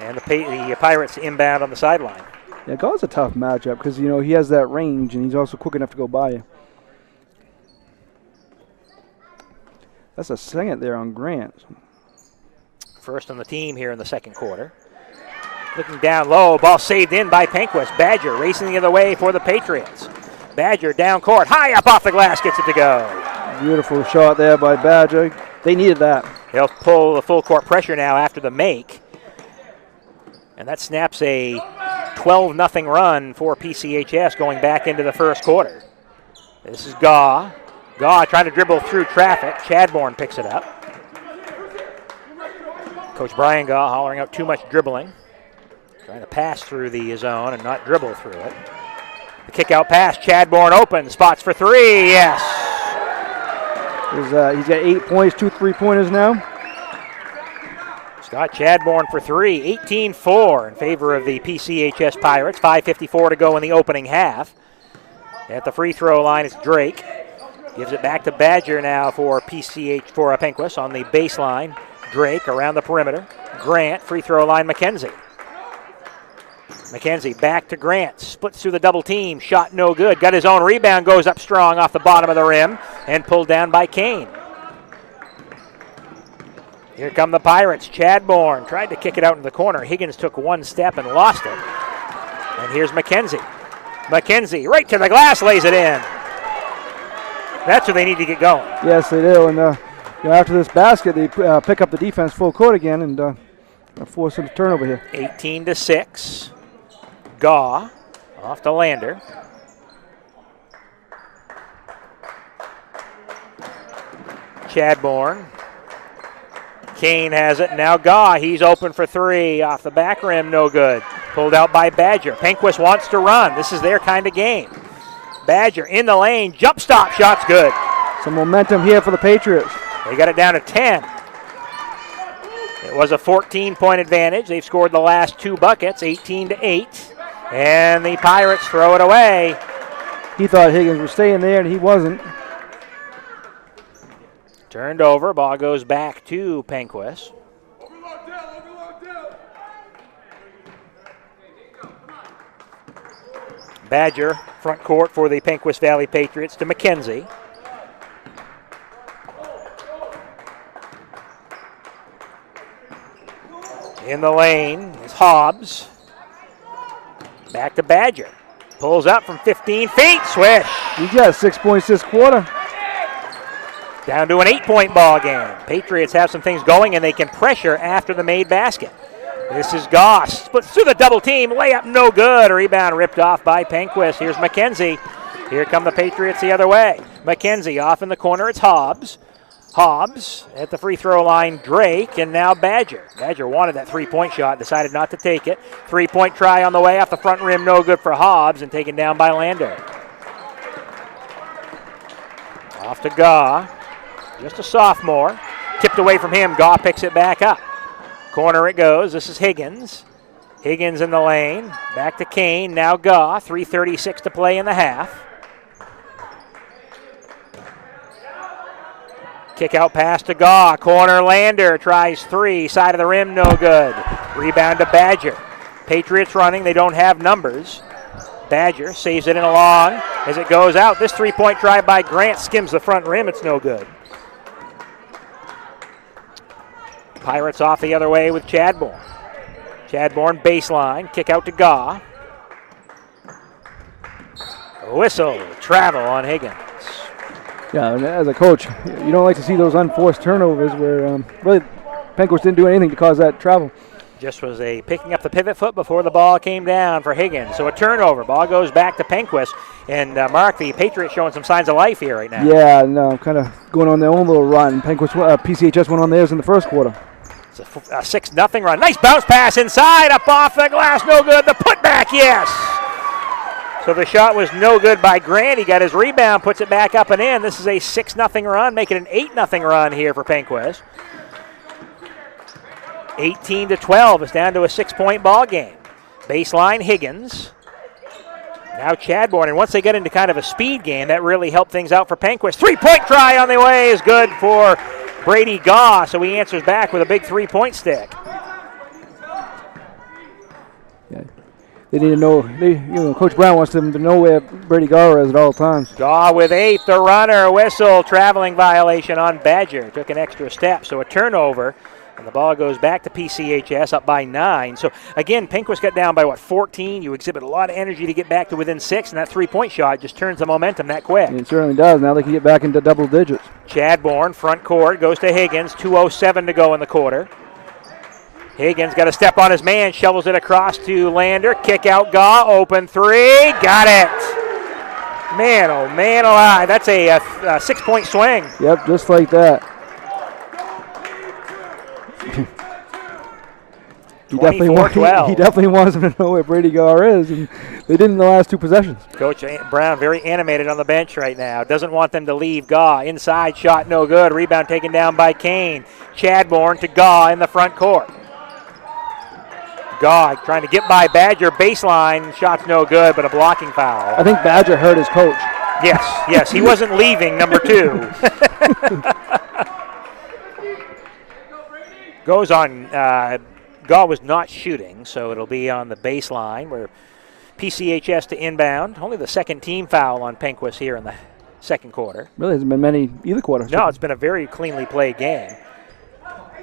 And the Pirates inbound on the sideline. Yeah, Gaw's a tough matchup because, you know, he has that range and he's also quick enough to go by you. That's a second there on Grant. First on the team here in the second quarter. Looking down low, ball saved in by Penquis. Badger racing the other way for the Patriots. Badger down court, high up off the glass, gets it to go. Beautiful shot there by Badger. They needed that. He'll pull the full court pressure now after the make. And that snaps a 12-0 run for PCHS going back into the first quarter. This is Gaw. Gaw trying to dribble through traffic. Chadbourne picks it up. Coach Brian Gaw hollering out too much dribbling. Trying to pass through the zone and not dribble through it. The kick out pass, Chadbourne open, spots for three, yes. He's got 8 points, 2 3-pointers now. Scott Chadbourne for three, 18-4 in favor of the PCHS Pirates. 5:54 to go in the opening half. At the free throw line, it's Drake. Gives it back to Badger now for Penquis on the baseline. Drake around the perimeter. Grant, free throw line, McKenzie. McKenzie back to Grant, splits through the double team, shot no good. Got his own rebound, goes up strong off the bottom of the rim, and pulled down by Kane. Here come the Pirates. Chadbourne tried to kick it out in the corner. Higgins took one step and lost it. And here's McKenzie. McKenzie right to the glass, lays it in. That's where they need to get going. Yes, they do. And after this basket, they pick up the defense full court again and force them to turnover here. 18-6. Gaw off to Lander. Chadbourne. Kane has it. Now Gaw. He's open for three. Off the back rim, no good. Pulled out by Badger. Penquis wants to run. This is their kind of game. Badger in the lane. Jump stop. Shot's good. Some momentum here for the Patriots. They got it down to 10. It was a 14-point advantage. They've scored the last two buckets, 18-8. And the Pirates throw it away. He thought Higgins was staying there, and he wasn't. Turned over. Ball goes back to Penquis. Badger, front court for the Penquis Valley Patriots to McKenzie. In the lane is Hobbs. Back to Badger. Pulls up from 15 feet. Swish. He got 6 points this quarter. Down to an 8-point ball game. Patriots have some things going, and they can pressure after the made basket. This is Goss. Splits through the double team. Layup no good. Rebound ripped off by Penquis. Here's McKenzie. Here come the Patriots the other way. McKenzie off in the corner. It's Hobbs. Hobbs at the free throw line, Drake, and now Badger. Badger wanted that three-point shot, decided not to take it. Three-point try on the way off the front rim, no good for Hobbs, and taken down by Lander. Off to Gaw, just a sophomore. Tipped away from him, Gaw picks it back up. Corner it goes, this is Higgins. Higgins in the lane, back to Kane, now Gaw, 3:36 to play in the half. Kick out pass to Gaw. Corner Lander tries three. Side of the rim, no good. Rebound to Badger. Patriots running. They don't have numbers. Badger saves it in along as it goes out. This three-point try by Grant skims the front rim. It's no good. Pirates off the other way with Chadbourne. Chadbourne baseline. Kick out to Gaw. Whistle. Travel on Higgins. Yeah, and as a coach, you don't like to see those unforced turnovers where really Penquis didn't do anything to cause that travel. Just was a picking up the pivot foot before the ball came down for Higgins. So a turnover. Ball goes back to Penquis. And Mark, the Patriots showing some signs of life here right now. Yeah, no, kind of going on their own little run. PCHS went on theirs in the first quarter. It's a 6-0 run. Nice bounce pass inside, up off the glass, no good. The putback, yes. So the shot was no good by Grant. He got his rebound, puts it back up and in. This is a 6-0 run, making an 8-0 run here for Penquis. 18-12. It's down to a 6-point ball game. Baseline, Higgins. Now Chadbourne, and once they get into kind of a speed game, that really helped things out for Penquis. Three-point try on the way is good for Brady Gaw, so he answers back with a big three-point stick. Yeah. They need to know, Coach Brown wants them to know where Brady Gaw is at all times. Gaw with 8, the runner, whistle, traveling violation on Badger. Took an extra step, so a turnover And the ball goes back to PCHS, up by 9. So, again, Penquis got down by, 14? You exhibit a lot of energy to get back to within 6, and that three-point shot just turns the momentum that quick. It certainly does. Now they can get back into double digits. Chadbourne, front court, goes to Higgins. 2:07 to go in the quarter. Higgins got a step on his man, shovels it across to Lander. Kick out, Gaw, open three. Got it. Man, oh man alive. That's a 6-point swing. Yep, just like that. He definitely wants him to know where Brady Garr is, and they didn't in the last 2 possessions. Coach Brown very animated on the bench right now. Doesn't want them to leave. Gaw inside, shot no good. Rebound taken down by Kane. Chadbourne to Gaw in the front court. Gaw trying to get by Badger, baseline, shot's no good, but a blocking foul. I think Badger hurt his coach. Yes, he wasn't leaving, number 2. Goes on, Gaw was not shooting, so it'll be on the baseline where PCHS to inbound. Only the second team foul on Penquis here in the second quarter. Really hasn't been many either quarter. No, it's been a very cleanly played game.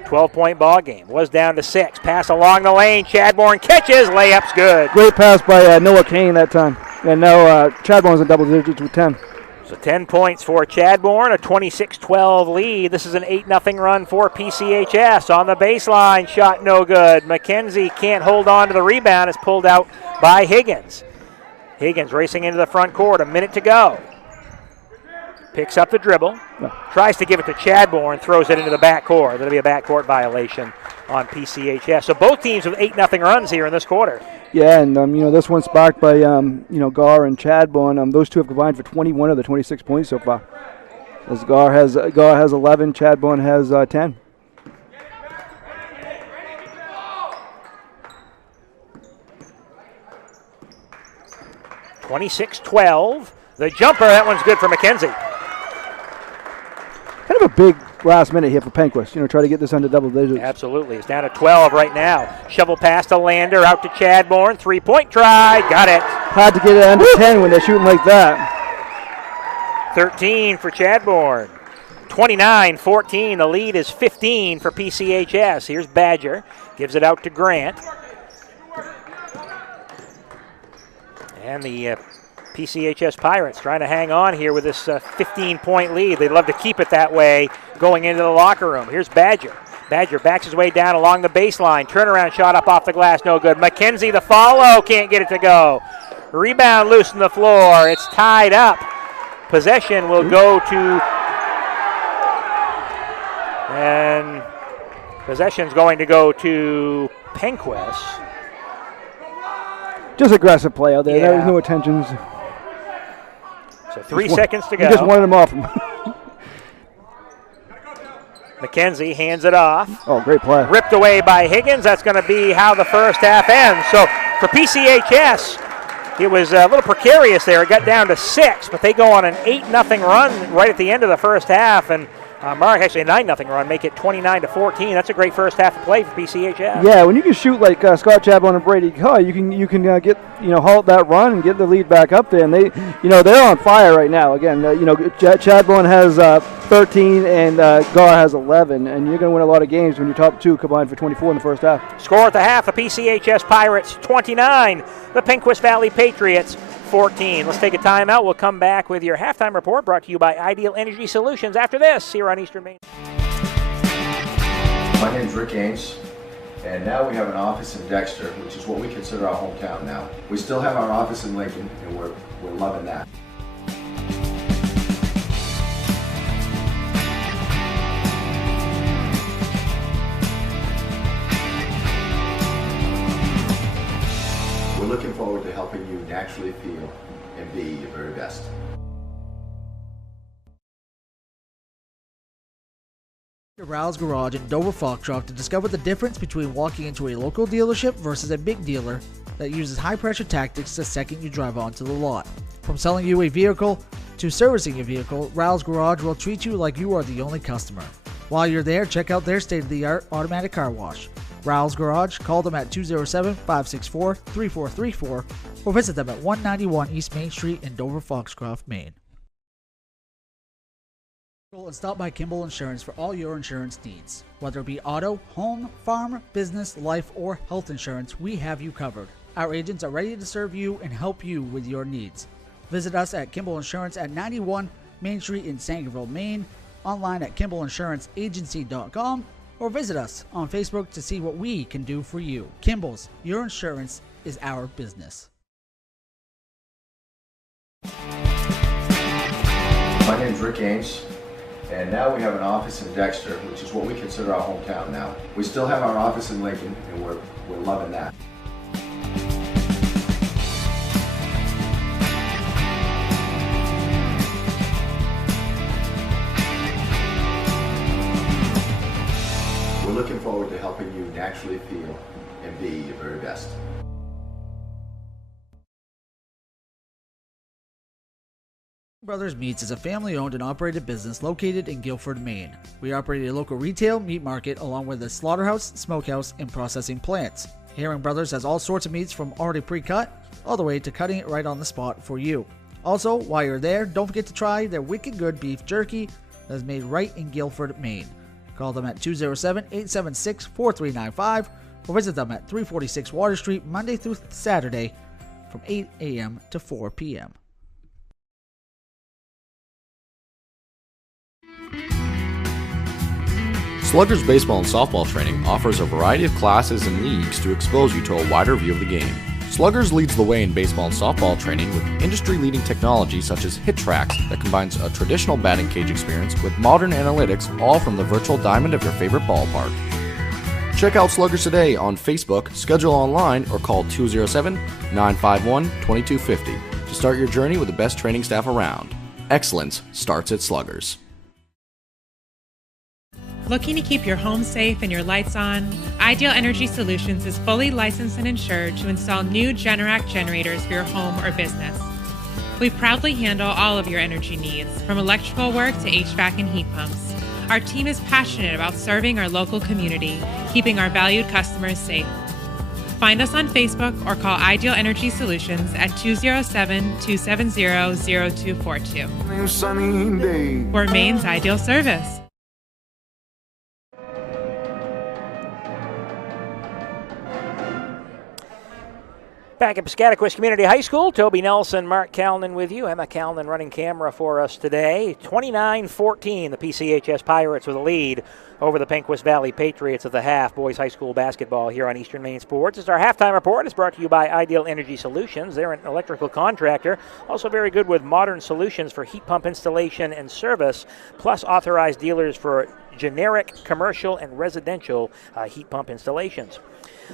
12-point ball game. Was down to 6. Pass along the lane. Chadbourne catches. Layup's good. Great pass by Noah Kane that time. And now Chadbourne's in double digits with 10. So 10 points for Chadbourne, a 26-12 lead. This is an 8-0 run for PCHS. On the baseline, shot no good. McKenzie can't hold on to the rebound. It's pulled out by Higgins. Higgins racing into the front court. A minute to go. Picks up the dribble. Tries to give it to Chadbourne. Throws it into the backcourt. That'll be a backcourt violation on PCHS. So both teams with 8-0 runs here in this quarter. Yeah, and this one sparked by Garr and Chadbourne. Those two have combined for 21 of the 26 points so far. As Garr has 11, Chadbourne has 10. (26-12). The jumper, that one's good for McKenzie. Kind of a big last minute here for Penquis. Try to get this under double digits. Absolutely. It's down to 12 right now. Shovel pass to Lander, out to Chadbourne. 3-point try. Got it. Hard to get it under 10 when they're shooting like that. 13 for Chadbourne. 29-14. The lead is 15 for PCHS. Here's Badger. Gives it out to Grant. And the PCHS Pirates trying to hang on here with this 15-point lead. They'd love to keep it that way going into the locker room. Here's Badger. Badger backs his way down along the baseline. Turnaround shot up off the glass, no good. McKenzie the follow, can't get it to go. Rebound loose on the floor. It's tied up. Possession will go to, and possession's going to go to Penquis. Just aggressive play out there. Yeah. There's no attentions. So 3 seconds to go. He just wanted him off him. McKenzie hands it off. Oh, great play. Ripped away by Higgins. That's going to be how the first half ends. So for PCHS, it was a little precarious there. It got down to 6, but they go on an 8-0 run right at the end of the first half. And Mark, actually a 9-0 run, make it 29-14. That's a great first half of play for PCHS. Yeah, when you can shoot like Scott Chadbourne and Brady Gaw, you can get halt that run and get the lead back up there. And they they're on fire right now. Again, Chadbourne has 13 and Gaw has 11, and you're going to win a lot of games when your top two combined for 24 in the first half. Score at the half: the PCHS Pirates 29, the Penquis Valley Patriots 14. Let's take a timeout. We'll come back with your halftime report brought to you by Ideal Energy Solutions after this here on Eastern Maine. My name's Rick Ames, and now we have an office in Dexter, which is what we consider our hometown now. We still have our office in Lincoln, and we're loving that. We're looking forward to helping you naturally feel and be your very best. Rouse Garage in Dover Foxcroft to discover the difference between walking into a local dealership versus a big dealer that uses high-pressure tactics the second you drive onto the lot. From selling you a vehicle to servicing your vehicle, Rouse Garage will treat you like you are the only customer. While you're there, check out their state-of-the-art automatic car wash. Rouse Garage, call them at 207-564-3434 or visit them at 191 East Main Street in Dover Foxcroft, Maine. And stop by Kimball Insurance for all your insurance needs. Whether it be auto, home, farm, business, life, or health insurance, we have you covered. Our agents are ready to serve you and help you with your needs. Visit us at Kimball Insurance at 91 Main Street in Sangerville, Maine, online at KimballInsuranceAgency.com, or visit us on Facebook to see what we can do for you. Kimball's, your insurance is our business. My name's Rick Ames, and now we have an office in Dexter, which is what we consider our hometown now. We still have our office in Lincoln, and we're loving that. We're looking forward to helping you naturally feel and be your very best. Brothers Meats is a family-owned and operated business located in Guilford, Maine. We operate a local retail meat market along with a slaughterhouse, smokehouse, and processing plants. Herring Brothers has all sorts of meats from already pre-cut all the way to cutting it right on the spot for you. Also, while you're there, don't forget to try their wicked good beef jerky that is made right in Guilford, Maine. Call them at 207-876-4395 or visit them at 346 Water Street Monday through Saturday from 8 a.m. to 4 p.m. Sluggers baseball and softball training offers a variety of classes and leagues to expose you to a wider view of the game. Sluggers leads the way in baseball and softball training with industry-leading technology such as Hit Tracks that combines a traditional batting cage experience with modern analytics, all from the virtual diamond of your favorite ballpark. Check out Sluggers today on Facebook, schedule online, or call 207-951-2250 to start your journey with the best training staff around. Excellence starts at Sluggers. Looking to keep your home safe and your lights on? Ideal Energy Solutions is fully licensed and insured to install new Generac generators for your home or business. We proudly handle all of your energy needs, from electrical work to HVAC and heat pumps. Our team is passionate about serving our local community, keeping our valued customers safe. Find us on Facebook or call Ideal Energy Solutions at 207-270-0242. We're Maine's ideal service. Back at Piscataquis Community High School, Toby Nelson, Mark Calnan with you. Emma Calnan running camera for us today. 29-14, the PCHS Pirates with a lead over the Penquis Valley Patriots at the half. Boys high school basketball here on Eastern Maine Sports. It's our halftime report. It's brought to you by Ideal Energy Solutions. They're an electrical contractor, also very good with modern solutions for heat pump installation and service, plus authorized dealers for generic, commercial, and residential heat pump installations.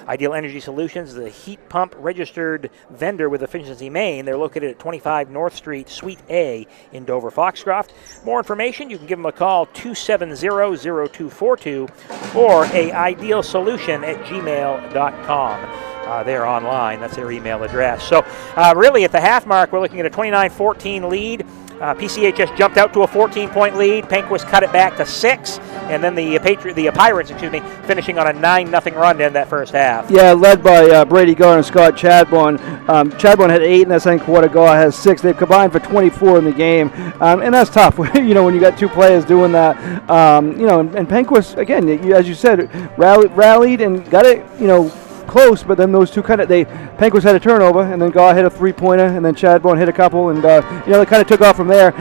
Ideal Energy Solutions is a heat pump registered vendor with Efficiency Maine. They're located at 25 North Street, Suite A in Dover, Foxcroft. More information, you can give them a call, 270-0242, or idealsolution@gmail.com. They're online. That's their email address. So really at the half mark, we're looking at a 29-14 lead. PCHS jumped out to a 14-point lead. Penquis cut it back to 6, and then the Pirates, finishing on a 9-0 run to end that first half. Yeah, led by Brady Garr and Scott Chadbourne. Chadbourne had 8 in that second quarter. Garr has 6. They've combined for 24 in the game, and that's tough. When you got two players doing that. And Penquis again, as you said, rallied and got it. Close, but then those two Penquis had a turnover, and then Garr hit a 3-pointer, and then Chadbourne hit a couple, and they kind of took off from there.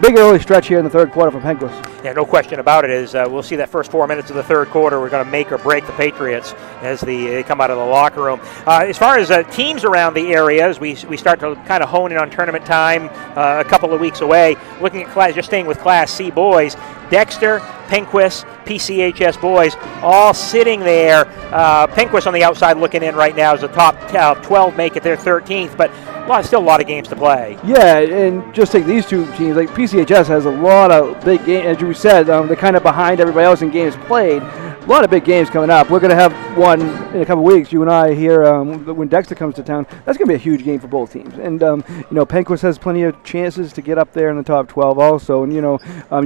Big early stretch here in the third quarter for Penquis. Yeah, no question about it. We'll see that first 4 minutes of the third quarter. We're going to make or break the Patriots as they come out of the locker room. As far as teams around the area, as we start to kind of hone in on tournament time, a couple of weeks away, looking at just staying with Class C boys, Dexter, Penquis, PCHS boys, all sitting there. Penquis on the outside looking in right now as the top 12 make it their 13th, but still a lot of games to play. Yeah, and just take these two teams. Like PCHS has a lot of big games, as you said. They're kind of behind everybody else in games played. A lot of big games coming up. We're going to have one in a couple weeks. You and I here when Dexter comes to town. That's going to be a huge game for both teams. And Penquis has plenty of chances to get up there in the top 12 also. And you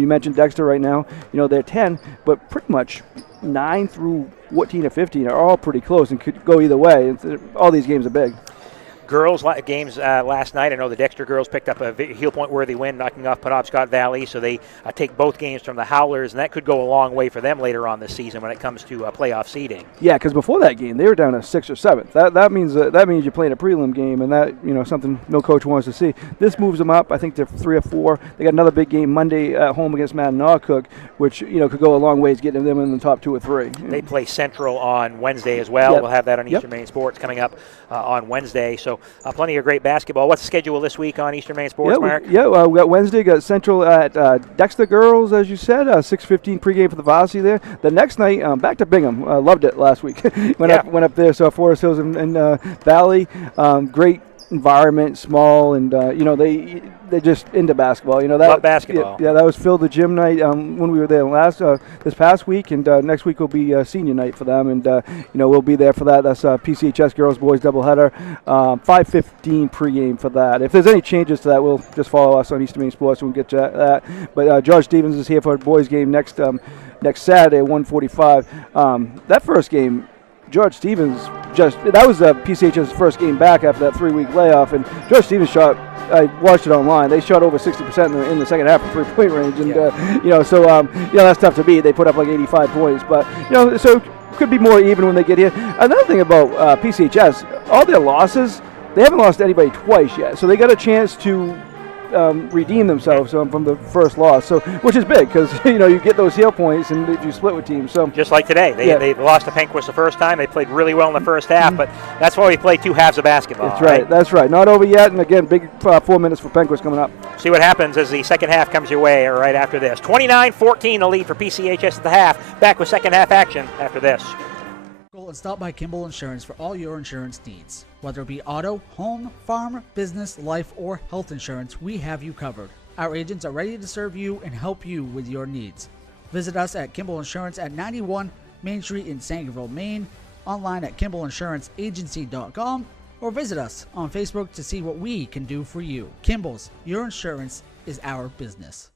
mentioned Dexter right now. They're 10, but pretty much 9 through 14 or 15 are all pretty close and could go either way. All these games are big. girls games last night. I know the Dexter girls picked up a heel point worthy win, knocking off Penobscot Valley, so they take both games from the Howlers, and that could go a long way for them later on this season when it comes to playoff seeding. Yeah, because before that game they were down to 6th or 7th. That means you're playing a prelim game, and that something no coach wants to see. This moves them up. I think they're 3 or 4. They got another big game Monday at home against Madden-Nawcook, which could go a long ways getting them in the top 2 or 3. They play Central on Wednesday as well. Yep. We'll have that on Eastern Maine Sports coming up on Wednesday. So plenty of great basketball. What's the schedule this week on Eastern Maine Sports, Mark? We got Wednesday, got Central at Dexter Girls, as you said, 6:15 pregame for the Varsity there. The next night, back to Bingham. Loved it last week. went up there, saw Forest Hills and Valley. Great environment, small, and they're just into basketball. Love basketball. Yeah, that was Phil the gym night when we were there this past week, and next week will be senior night for them, and we'll be there for that. That's PCHS girls boys doubleheader, 5:15 pregame for that. If there's any changes to that, we'll just follow us on Eastern Maine Sports and we'll get to that. But George Stevens is here for a boys game next Saturday, 1:45. That first game, George Stevens that was PCH's first game back after that 3-week layoff, and George Stevens shot. I watched it online. They shot over 60% in the second half from 3-point range, and that's tough to beat. They put up like 85 points, but so could be more even when they get here. Another thing about PCHS, all their losses, they haven't lost to anybody twice yet, so they got a chance to redeem themselves from the first loss, so which is big because you get those heel points and if you split with teams. So just like today, they lost to Penquis the first time. They played really well in the first half, but that's why we play 2 halves of basketball. That's right. That's right. Not over yet, and again, big 4 minutes for Penquis coming up. See what happens as the second half comes your way right after this. 29-14 the lead for PCHS at the half. Back with second half action after this. And stop by Kimball Insurance for all your insurance needs. Whether it be auto, home, farm, business, life, or health insurance, we have you covered. Our agents are ready to serve you and help you with your needs. Visit us at Kimball Insurance at 91 Main Street in Sangerville, Maine, online at KimballInsuranceAgency.com, or visit us on Facebook to see what we can do for you. Kimball's, your insurance is our business.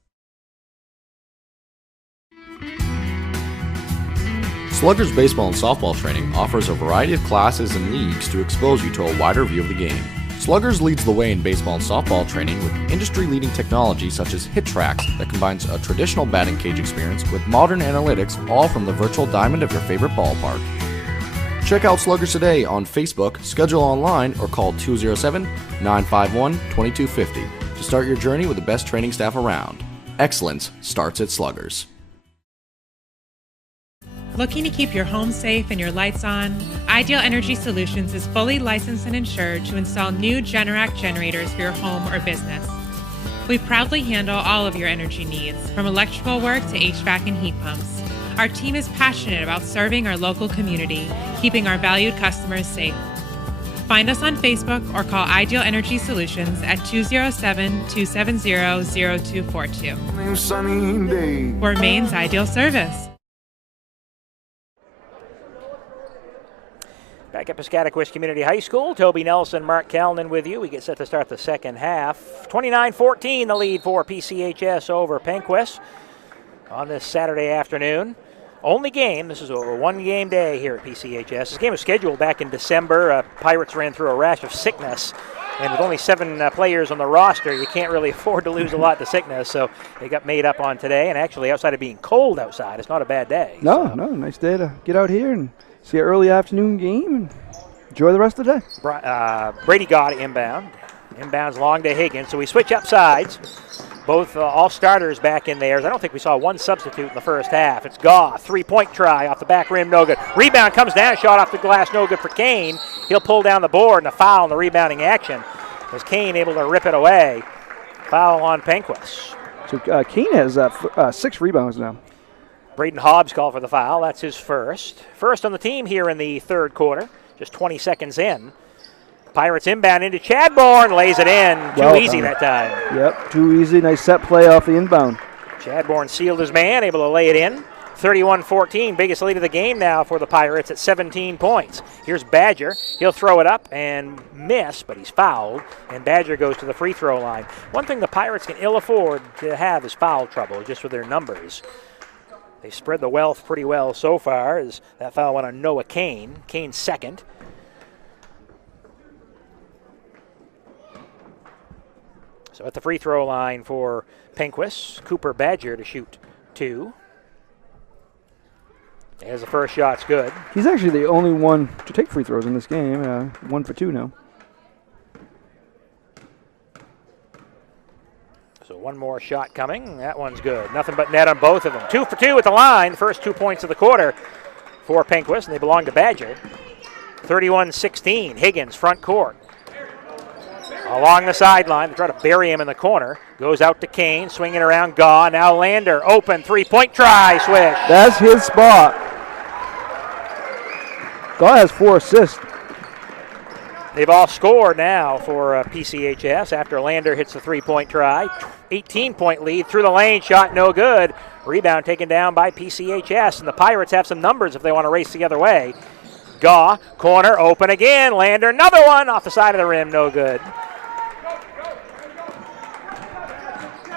Sluggers baseball and softball training offers a variety of classes and leagues to expose you to a wider view of the game. Sluggers leads the way in baseball and softball training with industry-leading technology such as Hit Tracks that combines a traditional batting cage experience with modern analytics, all from the virtual diamond of your favorite ballpark. Check out Sluggers today on Facebook, schedule online, or call 207-951-2250 to start your journey with the best training staff around. Excellence starts at Sluggers. Looking to keep your home safe and your lights on? Ideal Energy Solutions is fully licensed and insured to install new Generac generators for your home or business. We proudly handle all of your energy needs, from electrical work to HVAC and heat pumps. Our team is passionate about serving our local community, keeping our valued customers safe. Find us on Facebook or call Ideal Energy Solutions at 207-270-0242. For Maine's ideal service. Back at Piscataquis Community High School, Toby Nelson, Mark Calnan with you. We get set to start the second half. 29-14 the lead for PCHS over Penquis on this Saturday afternoon. Only game, this is a one-game day here at PCHS. This game was scheduled back in December. Pirates ran through a rash of sickness, and with only 7 players on the roster, you can't really afford to lose a lot to sickness, so they got made up on today, and actually outside of being cold outside, it's not a bad day. No, nice day to get out here and see an early afternoon game and enjoy the rest of the day. Brady got inbound. Inbounds long to Higgins, so we switch up sides. Both all starters back in theirs. I don't think we saw one substitute in the first half. It's Goff, 3-point try off the back rim, no good. Rebound comes down, shot off the glass, no good for Kane. He'll pull down the board and a foul in the rebounding action. Was Kane able to rip it away? Foul on Penquis. So Kane has 6 rebounds now. Braden Hobbs called for the foul. That's his first. First on the team here in the third quarter, just 20 seconds in. Pirates inbound into Chadbourne, lays it in. Too easy that time. Yep, too easy. Nice set play off the inbound. Chadbourne sealed his man, able to lay it in. 31-14, biggest lead of the game now for the Pirates at 17 points. Here's Badger. He'll throw it up and miss, but he's fouled, and Badger goes to the free throw line. One thing the Pirates can ill afford to have is foul trouble, just with their numbers. They spread the wealth pretty well so far, as that foul went on Noah Kane. Kane's second. So at the free throw line for Penquis, Cooper Badger to shoot 2. As the first shot's good. He's actually the only one to take free throws in this game. 1 for 2 now. So one more shot coming. That one's good. Nothing but net on both of them. 2 for 2 at the line. The first 2 points of the quarter for Penquis, and they belong to Badger. 31-16. Higgins, front court. Along the sideline, they try to bury him in the corner. Goes out to Kane, swinging around Gaw. Now Lander, open, three-point try, swish. That's his spot. Gaw has 4 assists. They've all scored now for PCHS after Lander hits the three-point try. 18-point lead through the lane, shot no good. Rebound taken down by PCHS, and the Pirates have some numbers if they want to race the other way. Gaw, corner, open again. Lander, another one off the side of the rim, no good.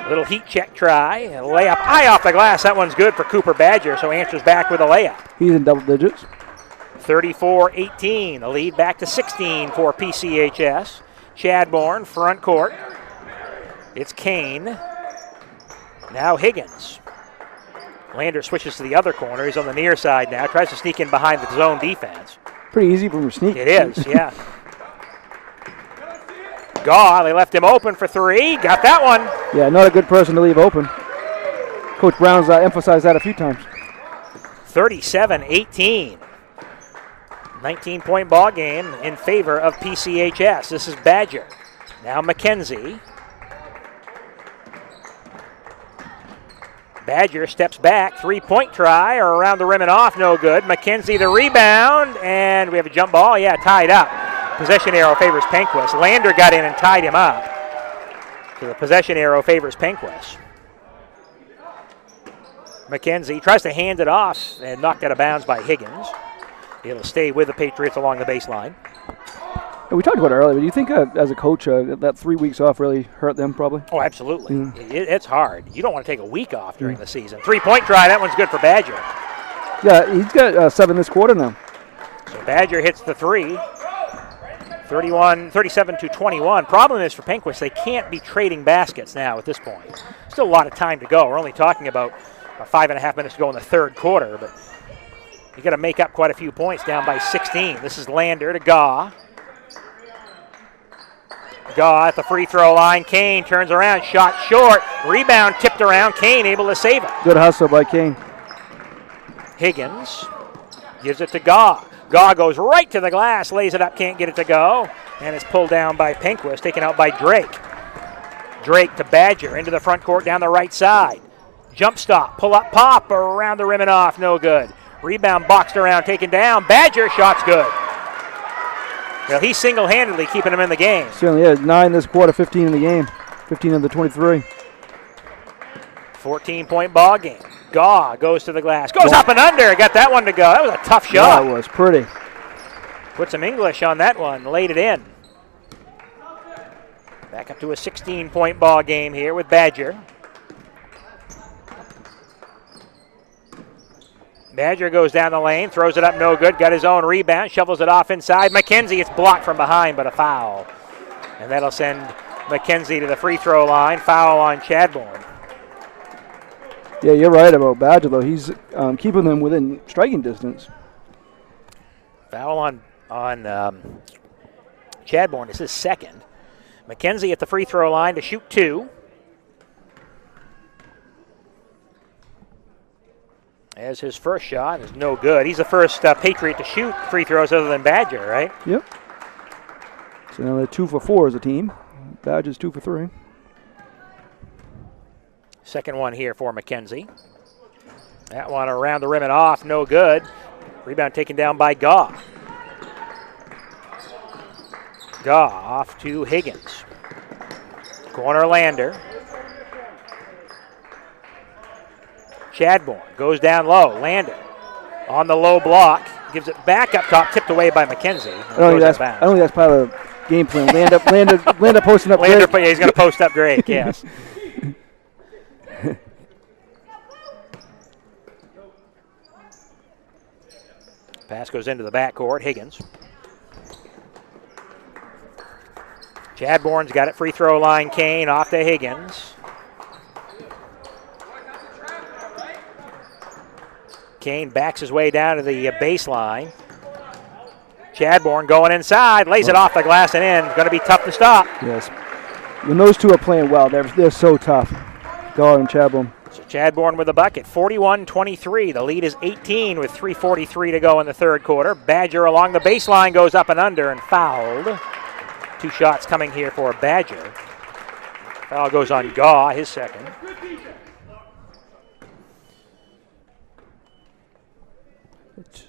Little heat check try, a layup high off the glass. That one's good for Cooper Badger, so answers back with a layup. He's in double digits. 34-18, the lead back to 16 for PCHS. Chadbourne, front court. It's Kane. Now Higgins. Lander switches to the other corner. He's on the near side now. Tries to sneak in behind the zone defense. Pretty easy from a sneak. It is, yeah. Gaw, they left him open for 3. Got that one. Yeah, not a good person to leave open. Coach Brown's emphasized that a few times. 37-18. 19-point ball game in favor of PCHS. This is Badger. Now McKenzie. Badger steps back, three-point try, or around the rim and off, no good. McKenzie the rebound, and we have a jump ball, yeah, tied up. Possession arrow favors Penquis. Lander got in and tied him up. So the possession arrow favors Penquis. McKenzie tries to hand it off and knocked out of bounds by Higgins. It'll stay with the Patriots along the baseline. We talked about it earlier, but do you think as a coach that 3 weeks off really hurt them probably? Oh, absolutely. It's hard. You don't want to take a week off during the season. Three-point try, that one's good for Badger. Yeah, he's got 7 this quarter now. So Badger hits the 3. 37-21. Problem is for Penquis, they can't be trading baskets now at this point. Still a lot of time to go. We're only talking about 5.5 minutes to go in the third quarter, but you got to make up quite a few points down by 16. This is Lander to Gaw. Gaw at the free throw line. Kane turns around, shot short. Rebound tipped around. Kane able to save it. Good hustle by Kane. Higgins gives it to Gaw. Gaw goes right to the glass, lays it up, can't get it to go, and it's pulled down by Penquis, taken out by Drake. Drake to Badger, into the front court down the right side. Jump stop, pull up, pop, around the rim and off, no good. Rebound boxed around, taken down. Badger, shot's good. Well, he's single-handedly keeping him in the game. Certainly is. 9 this quarter, 15 in the game. 15 of the 23. 14-point ball game. Gaw goes to the glass. Goes up and under. Got that one to go. That was a tough shot. That was pretty. Put some English on that one. Laid it in. Back up to a 16-point ball game here with Badger. Badger goes down the lane, throws it up, no good. Got his own rebound, shovels it off inside. McKenzie, it's blocked from behind, but a foul. And that'll send McKenzie to the free throw line. Foul on Chadbourne. Yeah, you're right about Badger, though. He's keeping them within striking distance. Foul on Chadbourne is his second. McKenzie at the free throw line to shoot 2. As his first shot is no good. He's the first Patriot to shoot free throws other than Badger, right? Yep. So now they're 2 for 4 as a team. Badger's 2 for 3. Second one here for McKenzie. That one around the rim and off, no good. Rebound taken down by Gaw. Gaw off to Higgins. Corner Lander. Chadbourne goes down low. Lander on the low block. Gives it back up top, tipped away by McKenzie. I don't think that's part of the game plan. Lander posting up Lander, Drake. yeah, he's going to post up Drake, yes. Pass goes into the backcourt. Higgins. Chadbourne's got it, free throw line. Kane off to Higgins. Kane backs his way down to the baseline. Chadbourne going inside, lays it off the glass and in. Going to be tough to stop. Yes. When those two are playing well, they're so tough. Gar and Chadbourne. So Chadbourne with the bucket, 41-23. The lead is 18 with 3:43 to go in the third quarter. Badger along the baseline goes up and under and fouled. 2 shots coming here for Badger. Foul goes on Gaw, his second.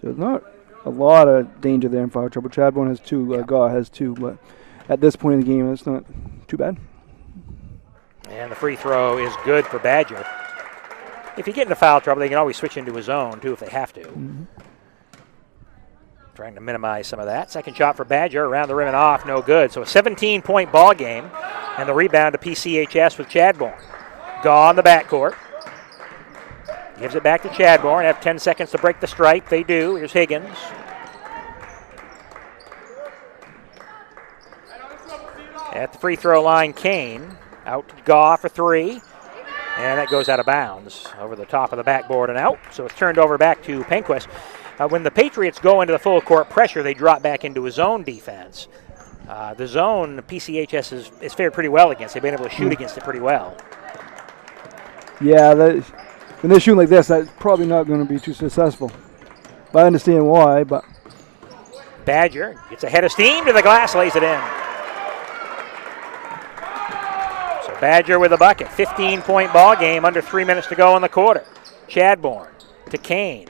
There's not a lot of danger there in foul trouble. Chadbourne has 2, Gaw has 2, but at this point in the game, it's not too bad. And the free throw is good for Badger. If you get into foul trouble, they can always switch into a zone, too, if they have to. Mm-hmm. Trying to minimize some of that. Second shot for Badger, around the rim and off, no good. So a 17-point ball game, and the rebound to PCHS with Chadbourne. Gaw on the backcourt. Gives it back to Chadbourne. Have 10 seconds to break the stripe. They do. Here's Higgins. At the free throw line, Kane. Out to Gaw for 3. And that goes out of bounds over the top of the backboard and out. So it's turned over back to Penquis. When the Patriots go into the full court pressure, they drop back into a zone defense. The zone, PCHS is fared pretty well against. They've been able to shoot against it pretty well. Yeah, when they're shooting like this, that's probably not going to be too successful. But I understand why, but. Badger gets a head of steam to the glass, lays it in. So Badger with a bucket. 15-point ball game, under 3 minutes to go in the quarter. Chadbourne to Kane.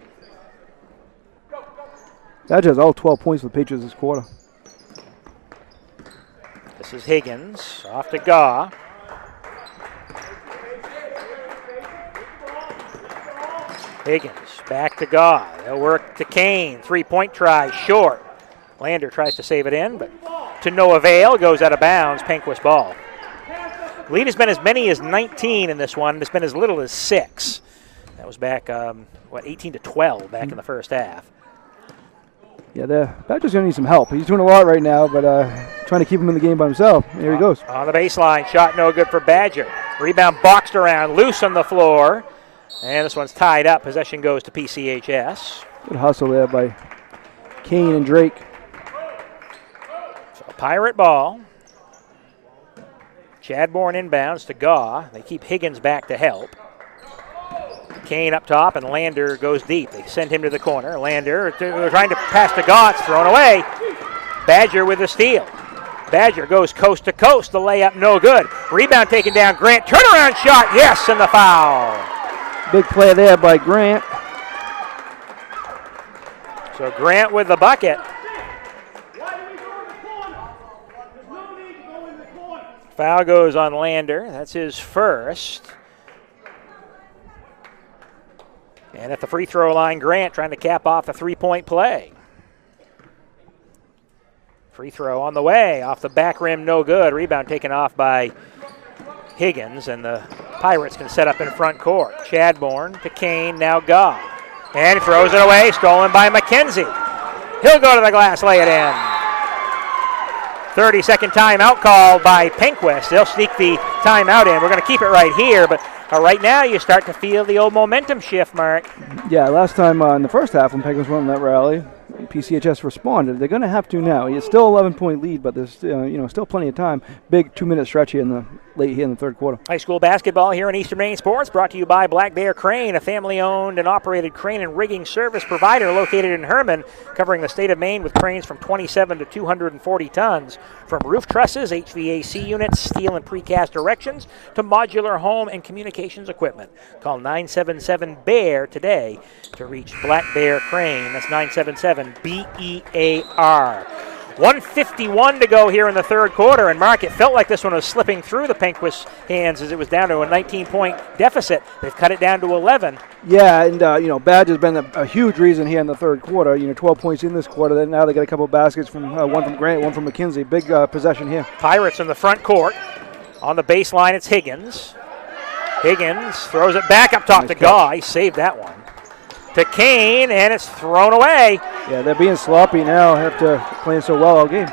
Badger has all 12 points for the Patriots this quarter. This is Higgins, off to Gaw. Higgins back to Gaw. They'll work to Kane. 3-point try, short. Lander tries to save it in, but to no avail. Goes out of bounds. Penquis ball. Lead has been as many as 19 in this one. It's been as little as 6. That was back, 18-12 back in the first half. Yeah, Badger's going to need some help. He's doing a lot right now, but trying to keep him in the game by himself. Here he goes. On the baseline, shot no good for Badger. Rebound boxed around, loose on the floor. And this one's tied up. Possession goes to PCHS. Good hustle there by Kane and Drake. So Pirate ball. Chadbourne inbounds to Gaw. They keep Higgins back to help. Kane up top, and Lander goes deep. They send him to the corner. Lander trying to pass to Gaw. It's thrown away. Badger with the steal. Badger goes coast to coast. The layup no good. Rebound taken down. Grant, turnaround shot. Yes, and the foul. Big play there by Grant. So Grant with the bucket. Foul goes on Lander. That's his first. And at the free throw line, Grant trying to cap off the 3-point play. Free throw on the way. Off the back rim, no good. Rebound taken off by Higgins, and the Pirates can set up in front court. Chadbourne to Kane, now Gaw. And he throws it away, stolen by McKenzie. He'll go to the glass, lay it in. 30-second timeout call by Penquis. They'll sneak the timeout in. We're going to keep it right here, but right now you start to feel the old momentum shift, Mark. Yeah, last time in the first half when Penquis went on that rally, PCHS responded. They're going to have to now. It's still 11-point lead, but there's still plenty of time. Big 2-minute stretch here in the third quarter. High school basketball here in Eastern Maine Sports, brought to you by Black Bear Crane, a family-owned and operated crane and rigging service provider located in Herman, covering the state of Maine with cranes from 27 to 240 tons. From roof trusses, HVAC units, steel and precast erections, to modular home and communications equipment. Call 977-BEAR today to reach Black Bear Crane. That's 977-BEAR. 1:51 to go here in the third quarter, and Mark, it felt like this one was slipping through the Penquis hands as it was down to a 19-point deficit. They've cut it down to 11. Yeah, and Badger's been a huge reason here in the third quarter. 12 points in this quarter. Then now they got a couple of baskets from one from Grant, one from McKenzie. Big possession here. Pirates in the front court. On the baseline, it's Higgins. Higgins throws it back up top to Gaw. He saved that one. To Kane, and it's thrown away. Yeah, they're being sloppy now after playing so well all game.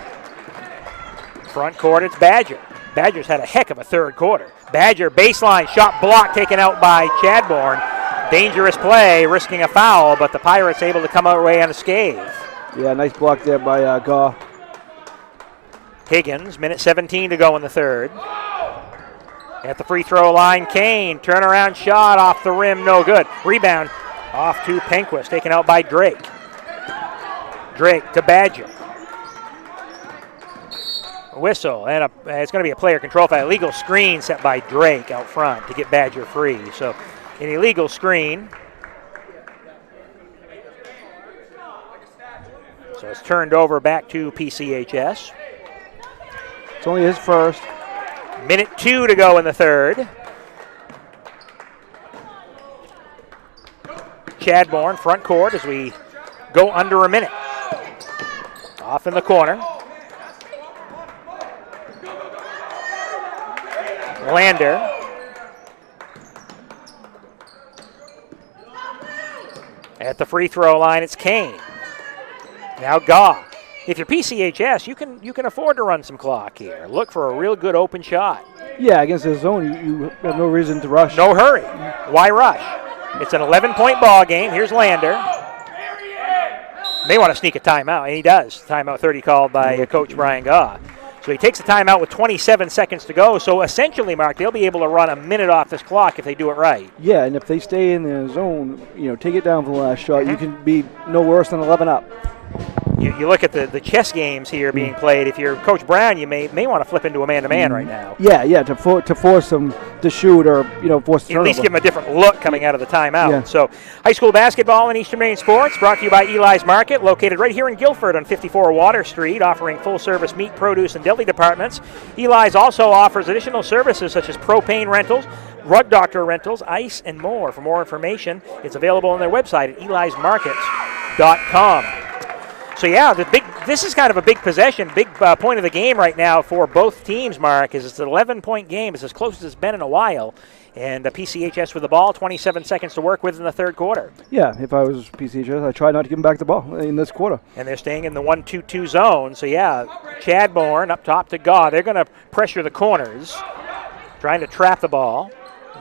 Front court, it's Badger. Badger's had a heck of a third quarter. Badger baseline shot blocked, taken out by Chadbourne. Dangerous play, risking a foul, but the Pirates able to come away unscathed. Yeah, nice block there by Gaw. Higgins, minute 17 to go in the third. At the free throw line, Kane, turnaround shot off the rim, no good. Rebound off to Penquis, taken out by Drake. Drake to Badger. Whistle, and it's going to be a player control foul. Illegal screen set by Drake out front to get Badger free. So an illegal screen. So it's turned over back to PCHS. It's only his first. Minute 2 to go in the third. Chadbourne, front court as we go under a minute. Off in the corner. Lander. At the free throw line, it's Kane. Now Gaw. If you're PCHS, you can afford to run some clock here. Look for a real good open shot. Yeah, against the zone, you have no reason to rush. No hurry. Why rush? It's an 11-point ball game. Here's Lander. They want to sneak a timeout, and he does. Timeout 30 called by Coach Brian Gaw. So he takes a timeout with 27 seconds to go. So essentially, Mark, they'll be able to run a minute off this clock if they do it right. Yeah, and if they stay in the zone, take it down for the last shot, you can be no worse than 11 up. You look at the chess games here being played. If you're Coach Brown, you may want to flip into a man-to-man right now. Yeah, to force them to shoot or force the turnover. At least give them a different look coming out of the timeout. Yeah. So high school basketball in Eastern Maine Sports brought to you by Eli's Market, located right here in Guilford on 54 Water Street, offering full-service meat, produce, and deli departments. Eli's also offers additional services such as propane rentals, rug doctor rentals, ice, and more. For more information, it's available on their website at elismarkets.com. So yeah, this is kind of a big possession, big point of the game right now for both teams, Mark, is it's an 11-point game. It's as close as it's been in a while. And PCHS with the ball, 27 seconds to work with in the third quarter. Yeah, if I was PCHS, I'd try not to give them back the ball in this quarter. And they're staying in the 1-2-2 zone. So yeah, Chadbourne up top to Gaw. They're going to pressure the corners, trying to trap the ball.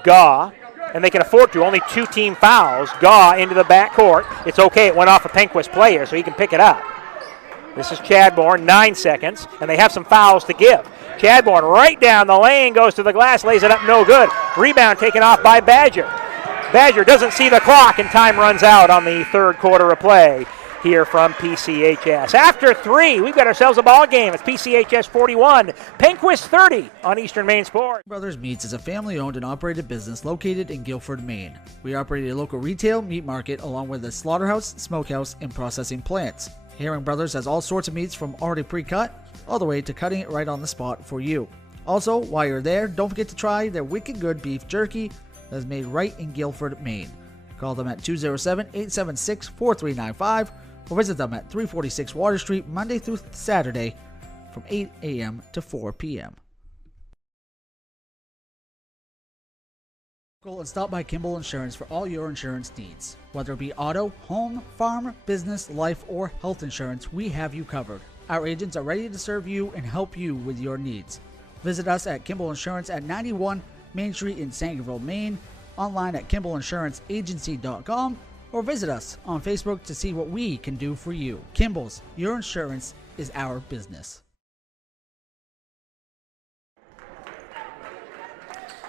Gaw. And they can afford to. Only 2 team fouls. Gaw into the backcourt. It's okay. It went off a Penquis player, so he can pick it up. This is Chadbourne, 9 seconds, and they have some fouls to give. Chadbourne right down the lane, goes to the glass, lays it up, no good. Rebound taken off by Badger. Badger doesn't see the clock, and time runs out on the third quarter of play here from PCHS. After 3, we've got ourselves a ball game. It's PCHS 41, Penquis 30 on Eastern Maine Sports. Brothers Meats is a family-owned and operated business located in Guilford, Maine. We operate a local retail meat market along with a slaughterhouse, smokehouse, and processing plants. Herring Brothers has all sorts of meats from already pre-cut all the way to cutting it right on the spot for you. Also, while you're there, don't forget to try their wicked good beef jerky that is made right in Guilford, Maine. Call them at 207-876-4395 or visit them at 346 Water Street Monday through Saturday from 8 a.m. to 4 p.m. Go and stop by Kimball Insurance for all your insurance needs. Whether it be auto, home, farm, business, life, or health insurance, we have you covered. Our agents are ready to serve you and help you with your needs. Visit us at Kimball Insurance at 91 Main Street in Sangerville, Maine, online at KimballInsuranceAgency.com, or visit us on Facebook to see what we can do for you. Kimball's, your insurance is our business.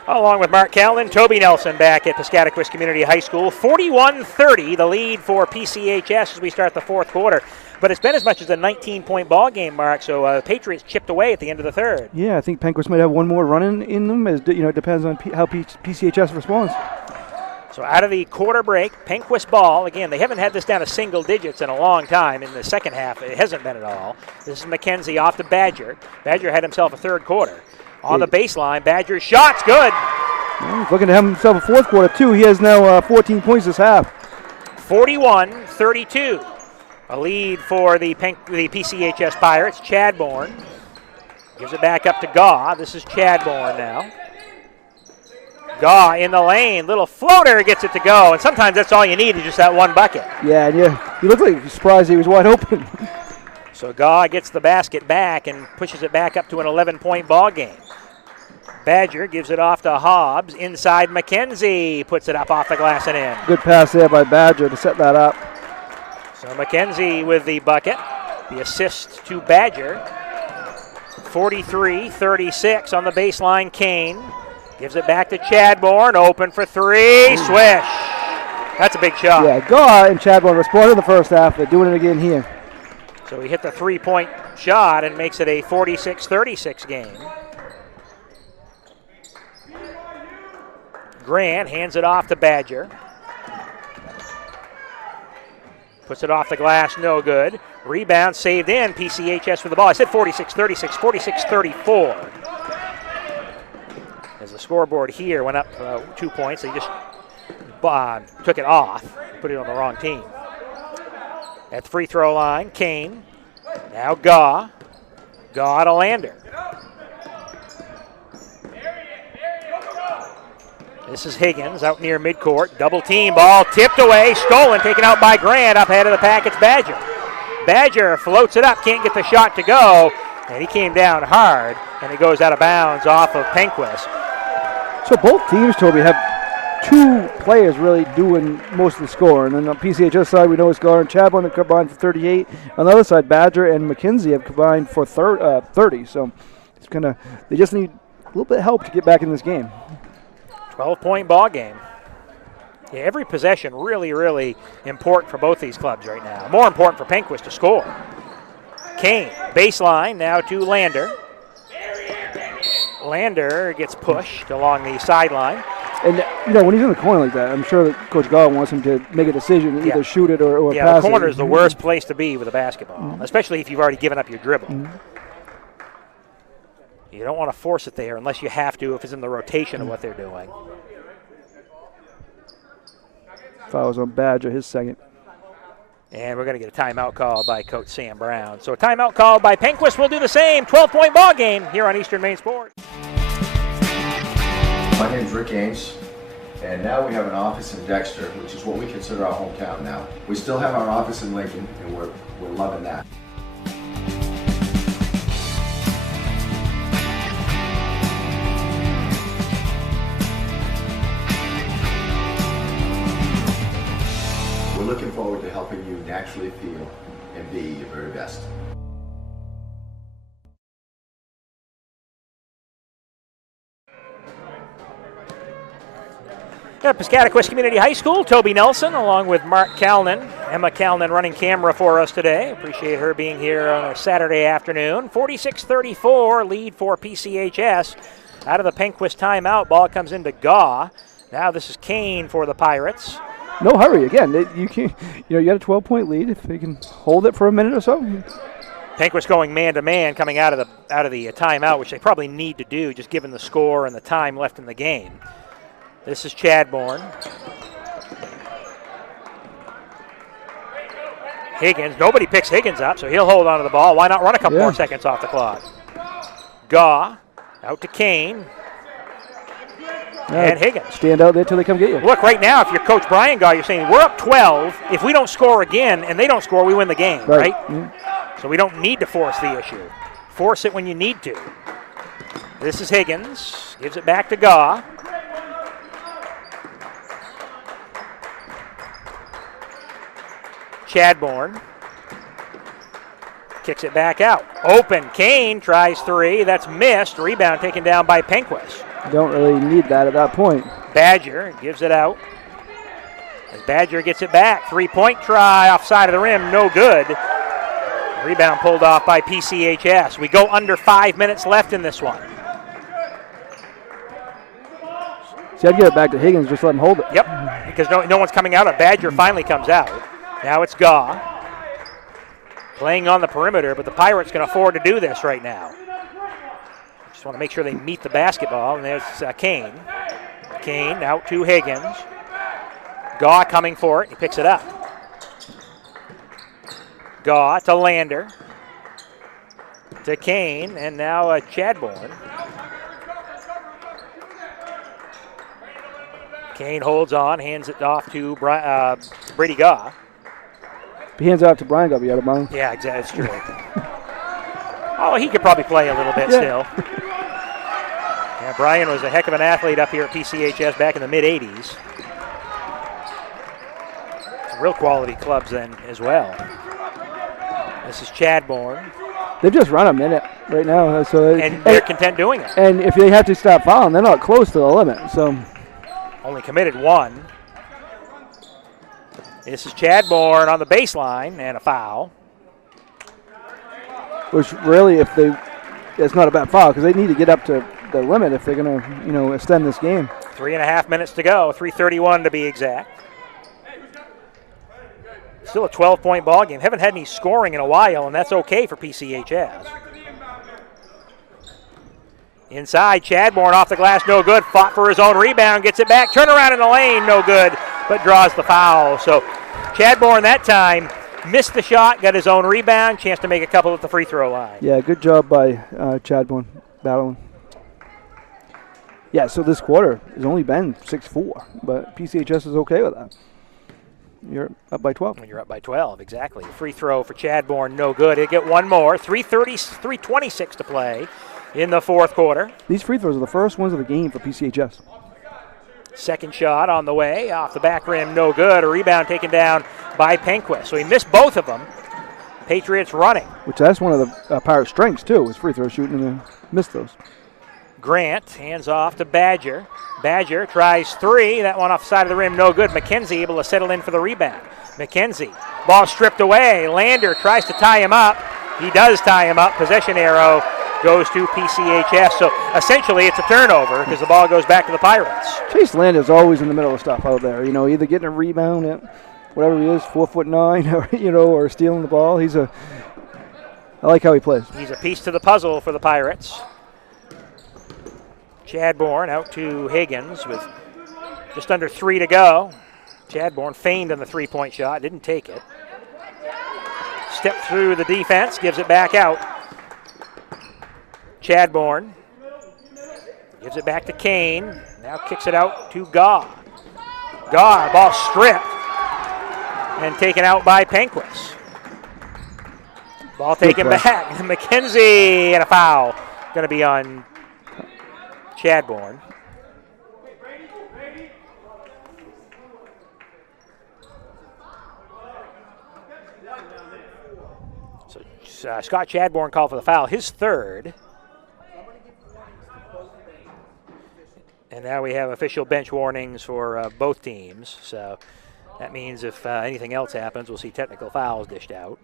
Along with Mark Callan, Toby Nelson back at Piscataquis Community High School. 41-30, the lead for PCHS as we start the fourth quarter. But it's been as much as a 19-point ball game, Mark, so the Patriots chipped away at the end of the third. Yeah, I think Penquis might have one more run in them. It depends on how PCHS responds. So out of the quarter break, Penquis ball. Again, they haven't had this down to single digits in a long time. In the second half, it hasn't been at all. This is McKenzie off to Badger. Badger had himself a third quarter. On the baseline, Badger's shot's good. He's looking to have himself a fourth quarter, too. He has now 14 points this half. 41-32. A lead for the PCHS Pirates. Chadbourne gives it back up to Gaw. This is Chadbourne now. Gaw in the lane. Little floater gets it to go. And sometimes that's all you need is just that one bucket. Yeah, and you look like you're surprised he was wide open. So Gaw gets the basket back and pushes it back up to an 11-point ball game. Badger gives it off to Hobbs. Inside McKenzie puts it up off the glass and in. Good pass there by Badger to set that up. So McKenzie with the bucket. The assist to Badger. 43-36 on the baseline. Kane gives it back to Chadbourne. Open for three. Swish. That's a big shot. Yeah, Gaw and Chadbourne responded in the first half. They're doing it again here. So he hit the three-point shot and makes it a 46-36 game. Grant hands it off to Badger. Puts it off the glass, no good. Rebound saved in, PCHS with the ball. I said 46-36, 46-34. As the scoreboard here went up 2 points, they just took it off, put it on the wrong team. At the free throw line, Kane. Now Gaw. Gaw to Lander. This is Higgins out near midcourt. Double team, ball tipped away, stolen, taken out by Grant. Up ahead of the pack, it's Badger. Badger floats it up, can't get the shot to go, and he came down hard, and it goes out of bounds off of Penquis. So both teams, Toby, have two players really doing most of the scoring. And on the PCHS side, we know it's Gar and Chadbourne have combined for 38. On the other side, Badger and McKenzie have combined for 30. So it's they just need a little bit of help to get back in this game. 12-point ball game. Yeah, every possession really, really important for both these clubs right now. More important for Penquis to score. Kane, baseline, now to Lander. Lander gets pushed along the sideline. And, when he's in the corner like that, I'm sure that Coach Gaw wants him to make a decision, either shoot it or pass it. Yeah, the corner is the worst place to be with a basketball, especially if you've already given up your dribble. You don't want to force it there unless you have to if it's in the rotation of what they're doing. Fouls on Badger, his second. And we're going to get a timeout call by Coach Sam Brown. So a timeout call by Penquis will do the same. 12-point ball game here on Eastern Maine Sports. My name's Rick Ames, and now we have an office in Dexter, which is what we consider our hometown now. We still have our office in Lincoln, and we're loving that. We're looking forward to helping you naturally feel and be your very best. At Piscataquis Community High School, Toby Nelson along with Mark Calnan. Emma Calnan running camera for us today. Appreciate her being here on a Saturday afternoon. 46-34 lead for PCHS. Out of the Penquis timeout, ball comes into Gaw. Now this is Kane for the Pirates. No hurry. Again, you got a 12-point lead. If they can hold it for a minute or so. Penquis going man-to-man coming out of the timeout, which they probably need to do, just given the score and the time left in the game. This is Chadbourne. Higgins. Nobody picks Higgins up, so he'll hold on to the ball. Why not run a couple more seconds off the clock? Gaw out to Kane. And Higgins. Stand out there till they come get you. Look, right now, if you're Coach Brian Gaw, you're saying, we're up 12. If we don't score again and they don't score, we win the game, right? So we don't need to force the issue. Force it when you need to. This is Higgins. Gives it back to Gaw. Chadbourne kicks it back out. Open. Kane tries three. That's missed. Rebound taken down by Penquis. Don't really need that at that point. Badger gives it out. As Badger gets it back. Three-point try off side of the rim. No good. Rebound pulled off by PCHS. We go under 5 minutes left in this one. See, I'd get it back to Higgins. Just let him hold it. Yep, because no one's coming out. Badger finally comes out. Now it's Gaw. Playing on the perimeter, but the Pirates can afford to do this right now. Just want to make sure they meet the basketball, and there's Kane. Kane out to Higgins. Gaw coming for it. He picks it up. Gaw to Lander. To Kane, and now Chadbourne. Kane holds on, hands it off to Brady Gaw. If he hands it out to Brian, got to be out of mind. Yeah, exactly. That's true. Oh, he could probably play a little bit still. Yeah, Brian was a heck of an athlete up here at PCHS back in the mid-'80s. Some real quality clubs then as well. This is Chadbourne. They've just run a minute right now. So and they're content doing it. And if they have to stop fouling, they're not close to the limit. So only committed one. This is Chadbourne on the baseline and a foul. Which really, it's not a bad foul because they need to get up to the limit if they're going to, extend this game. 3.5 minutes to go, 3:31 to be exact. Still a 12-point ball game. Haven't had any scoring in a while, and that's okay for PCHS. Inside, Chadbourne off the glass, no good. Fought for his own rebound, gets it back. Turnaround in the lane, no good, but draws the foul. So Chadbourne that time missed the shot, got his own rebound, chance to make a couple at the free throw line. Yeah, good job by Chadbourne battling. Yeah, so this quarter has only been 6-4, but PCHS is okay with that. You're up by 12. You're up by 12, exactly. Free throw for Chadbourne, no good. He'll get one more. 3:26 to play in the fourth quarter. These free throws are the first ones of the game for PCHS. Second shot on the way, off the back rim, no good. A rebound taken down by Penquis. So he missed both of them. Patriots running. Which that's one of the Pirates' strengths, too, is free throw shooting, and missed those. Grant hands off to Badger. Badger tries three. That one off the side of the rim, no good. McKenzie able to settle in for the rebound. McKenzie, ball stripped away. Lander tries to tie him up. He does tie him up. Possession arrow goes to PCHS. So essentially it's a turnover because the ball goes back to the Pirates. Chase Lander's always in the middle of stuff out there. Either getting a rebound at whatever he is, 4'9", or stealing the ball. I like how he plays. He's a piece to the puzzle for the Pirates. Chadbourne out to Higgins with just under 3 to go. Chadbourne feigned on the three-point shot, didn't take it. Step through the defense, gives it back out. Chadbourne gives it back to Kane. Now kicks it out to Gaw. Gaw, ball stripped and taken out by Penquis. Ball taken back. McKenzie and a foul. Going to be on Chadbourne. So Scott Chadbourne called for the foul, his third. And now we have official bench warnings for both teams. So that means if anything else happens, we'll see technical fouls dished out.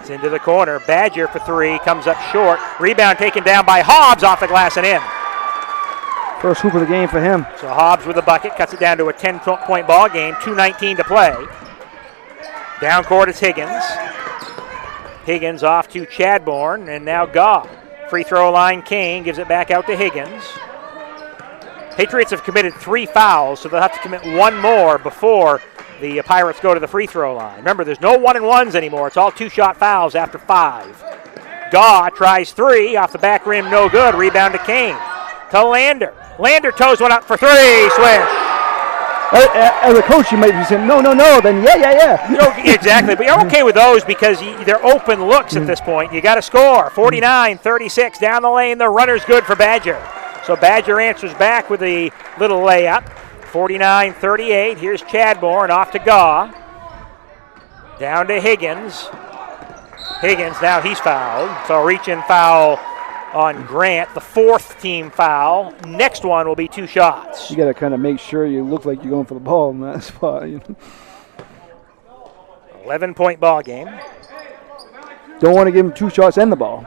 It's into the corner. Badger for three, comes up short. Rebound taken down by Hobbs off the glass and in. First hoop of the game for him. So Hobbs with a bucket, cuts it down to a 10-point ball game, 2:19 to play. Down court is Higgins. Higgins off to Chadbourne, and now Gaw. Free throw line, Kane gives it back out to Higgins. Patriots have committed 3 fouls, so they'll have to commit one more before the Pirates go to the free throw line. Remember, there's no 1-and-1s anymore. It's all 2-shot fouls after 5. Gaw tries 3, off the back rim, no good. Rebound to Kane. To Lander. Lander toes one up for 3, swish. As a coach, you might be saying, no, then yeah. Exactly, but you're okay with those because they're open looks at this point. You got to score. 49-36 down the lane. The runner's good for Badger. So Badger answers back with a little layup. 49-38. Here's Chadbourne off to Gaw. Down to Higgins. Higgins, now he's fouled. So a reach-in foul on Grant, the 4th team foul. Next one will be 2 shots. You got to kind of make sure you look like you're going for the ball in that spot. 11-point ball game. Don't want to give him 2 shots and the ball.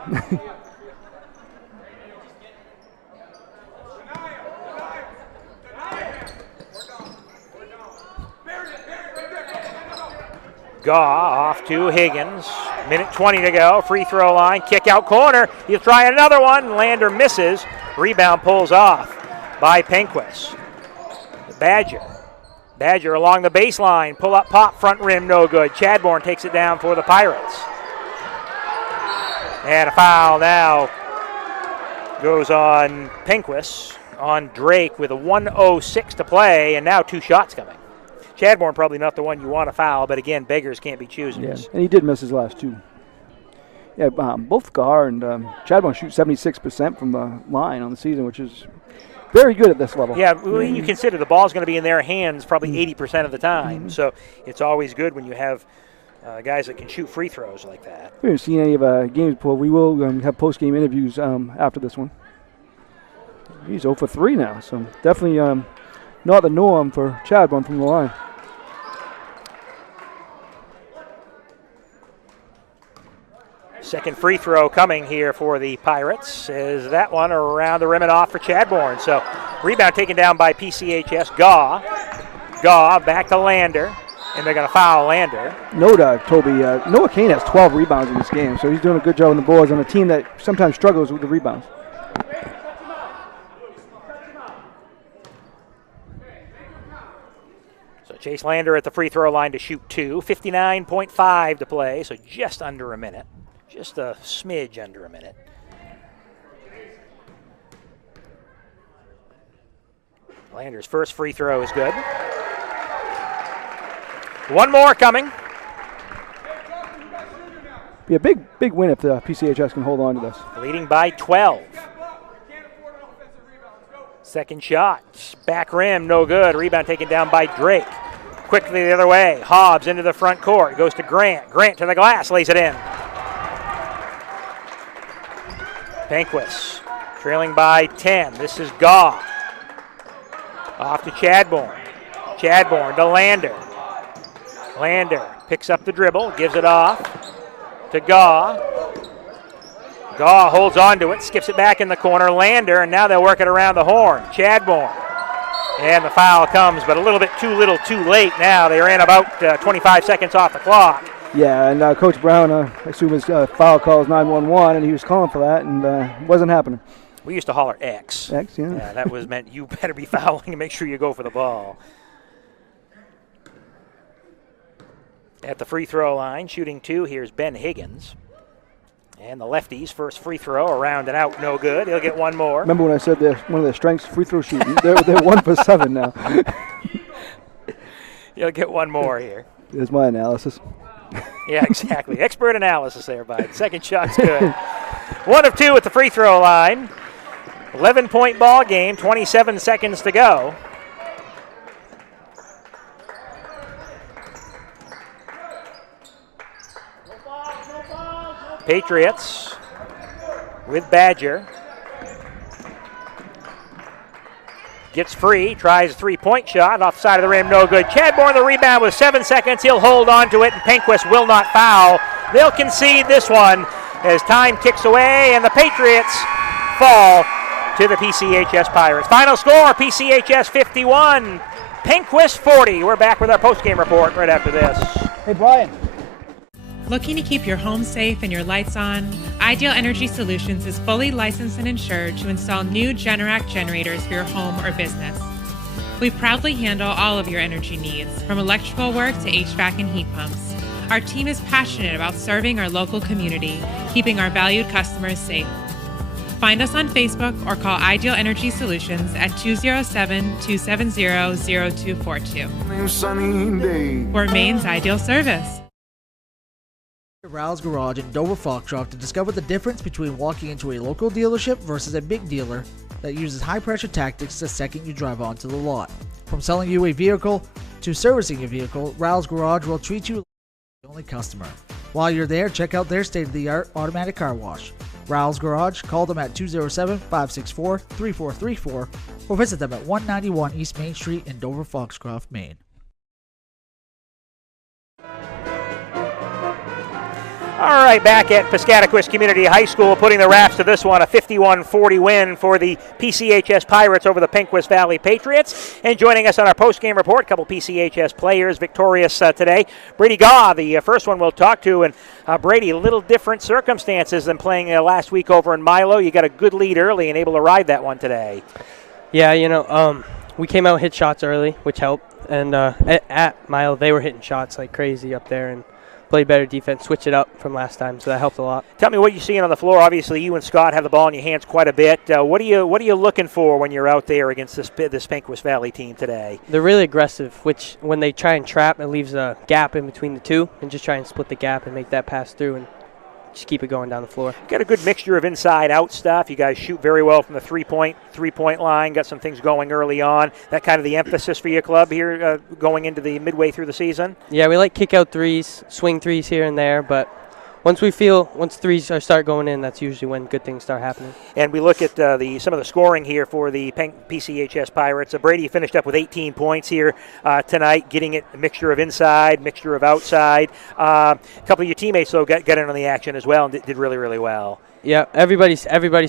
Gaw off to Higgins. Minute 20 to go. Free throw line. Kick out corner. He'll try another one. Lander misses. Rebound pulls off by Penquis. Badger. Badger along the baseline. Pull up pop. Front rim. No good. Chadbourne takes it down for the Pirates. And a foul now goes on Penquis on Drake with a 1:06 to play. And now 2 shots coming. Chadbourne probably not the one you want to foul, but again, beggars can't be choosers. Yeah, and he did miss his last 2. Yeah, both Gar and Chadbourne shoot 76% from the line on the season, which is very good at this level. Yeah, when you consider the ball's going to be in their hands probably 80% of the time, so it's always good when you have guys that can shoot free throws like that. We haven't seen any of games before. We will have post-game interviews after this one. He's 0 for 3 now, so definitely not the norm for Chadbourne from the line. Second free throw coming here for the Pirates. Is that one around the rim and off for Chadbourne. So rebound taken down by PCHS. Gaw back to Lander, and they're going to foul Lander. Toby. Noah Kane has 12 rebounds in this game, so he's doing a good job on the boards on a team that sometimes struggles with the rebounds. So Chase Lander at the free throw line to shoot 2. 59.5 to play, so just under a minute. Just a smidge under a minute. Lander's first free throw is good. One more coming. Be a big win if the PCHS can hold on to this. Leading by 12. Second shot, back rim, no good. Rebound taken down by Drake. Quickly the other way. Hobbs into the front court. Goes to Grant. Grant to the glass, lays it in. Penquis trailing by 10. This is Gaw. Off to Chadbourne. Chadbourne to Lander. Lander picks up the dribble, gives it off to Gaw. Gaw holds on to it, skips it back in the corner. Lander, and now they'll work it around the horn. Chadbourne. And the foul comes, but a little bit too little too late now. They ran about 25 seconds off the clock. Yeah, and Coach Brown, I assume his foul call is 911, and he was calling for that, and it wasn't happening. We used to holler X. X, yeah. Yeah, that was meant you better be fouling and make sure you go for the ball. At the free throw line, shooting 2, here's Ben Higgins. And the lefties, first free throw, around and out, no good. He'll get one more. Remember when I said one of their strengths, free throw shooting? they're 1 for 7 now. He'll get one more here. There's my analysis. Yeah, exactly. Expert analysis there, bud. Second shot's good. 1 of 2 at the free throw line. 11-point ball game, 27 seconds to go. Patriots with Badger. Gets free, tries a three-point shot, off the side of the rim, no good. Chadbourne the rebound with 7 seconds. He'll hold on to it, and Penquis will not foul. They'll concede this one as time ticks away, and the Patriots fall to the PCHS Pirates. Final score, PCHS 51, Penquis 40. We're back with our post-game report right after this. Hey, Brian. Looking to keep your home safe and your lights on? Ideal Energy Solutions is fully licensed and insured to install new Generac generators for your home or business. We proudly handle all of your energy needs, from electrical work to HVAC and heat pumps. Our team is passionate about serving our local community, keeping our valued customers safe. Find us on Facebook or call Ideal Energy Solutions at 207-270-0242. For Maine's ideal service. Rouse Garage in Dover Foxcroft to discover the difference between walking into a local dealership versus a big dealer that uses high-pressure tactics the second you drive onto the lot. From selling you a vehicle to servicing your vehicle, Rouse Garage will treat you like the only customer. While you're there, check out their state-of-the-art automatic car wash. Rouse Garage, call them at 207-564-3434 or visit them at 191 East Main Street in Dover Foxcroft, Maine. All right, back at Piscataquis Community High School, putting the wraps to this one, a 51-40 win for the PCHS Pirates over the Penquis Valley Patriots. And joining us on our post-game report, a couple PCHS players victorious today. Brady Gaw, the first one we'll talk to. And Brady, a little different circumstances than playing last week over in Milo. You got a good lead early and able to ride that one today. Yeah, we came out, hit shots early, which helped. And at Milo, they were hitting shots like crazy up there. played better defense, switch it up from last time, so that helped a lot. Tell me what you're seeing on the floor. Obviously, you and Scott have the ball in your hands quite a bit. What are you looking for when you're out there against this Penquis Valley team today? They're really aggressive, which when they try and trap, it leaves a gap in between the two, and just try and split the gap and make that pass through and just keep it going down the floor. Got a good mixture of inside-out stuff. You guys shoot very well from the three-point line. Got some things going early on. That kind of the emphasis for your club here going into the midway through the season? Yeah, we like kick-out threes, swing threes here and there, but once threes start going in, that's usually when good things start happening. And we look at some of the scoring here for the PCHS Pirates. Brady finished up with 18 points here tonight, getting it a mixture of inside, mixture of outside. A couple of your teammates, though, got in on the action as well and did really, really well. Yeah, everybody's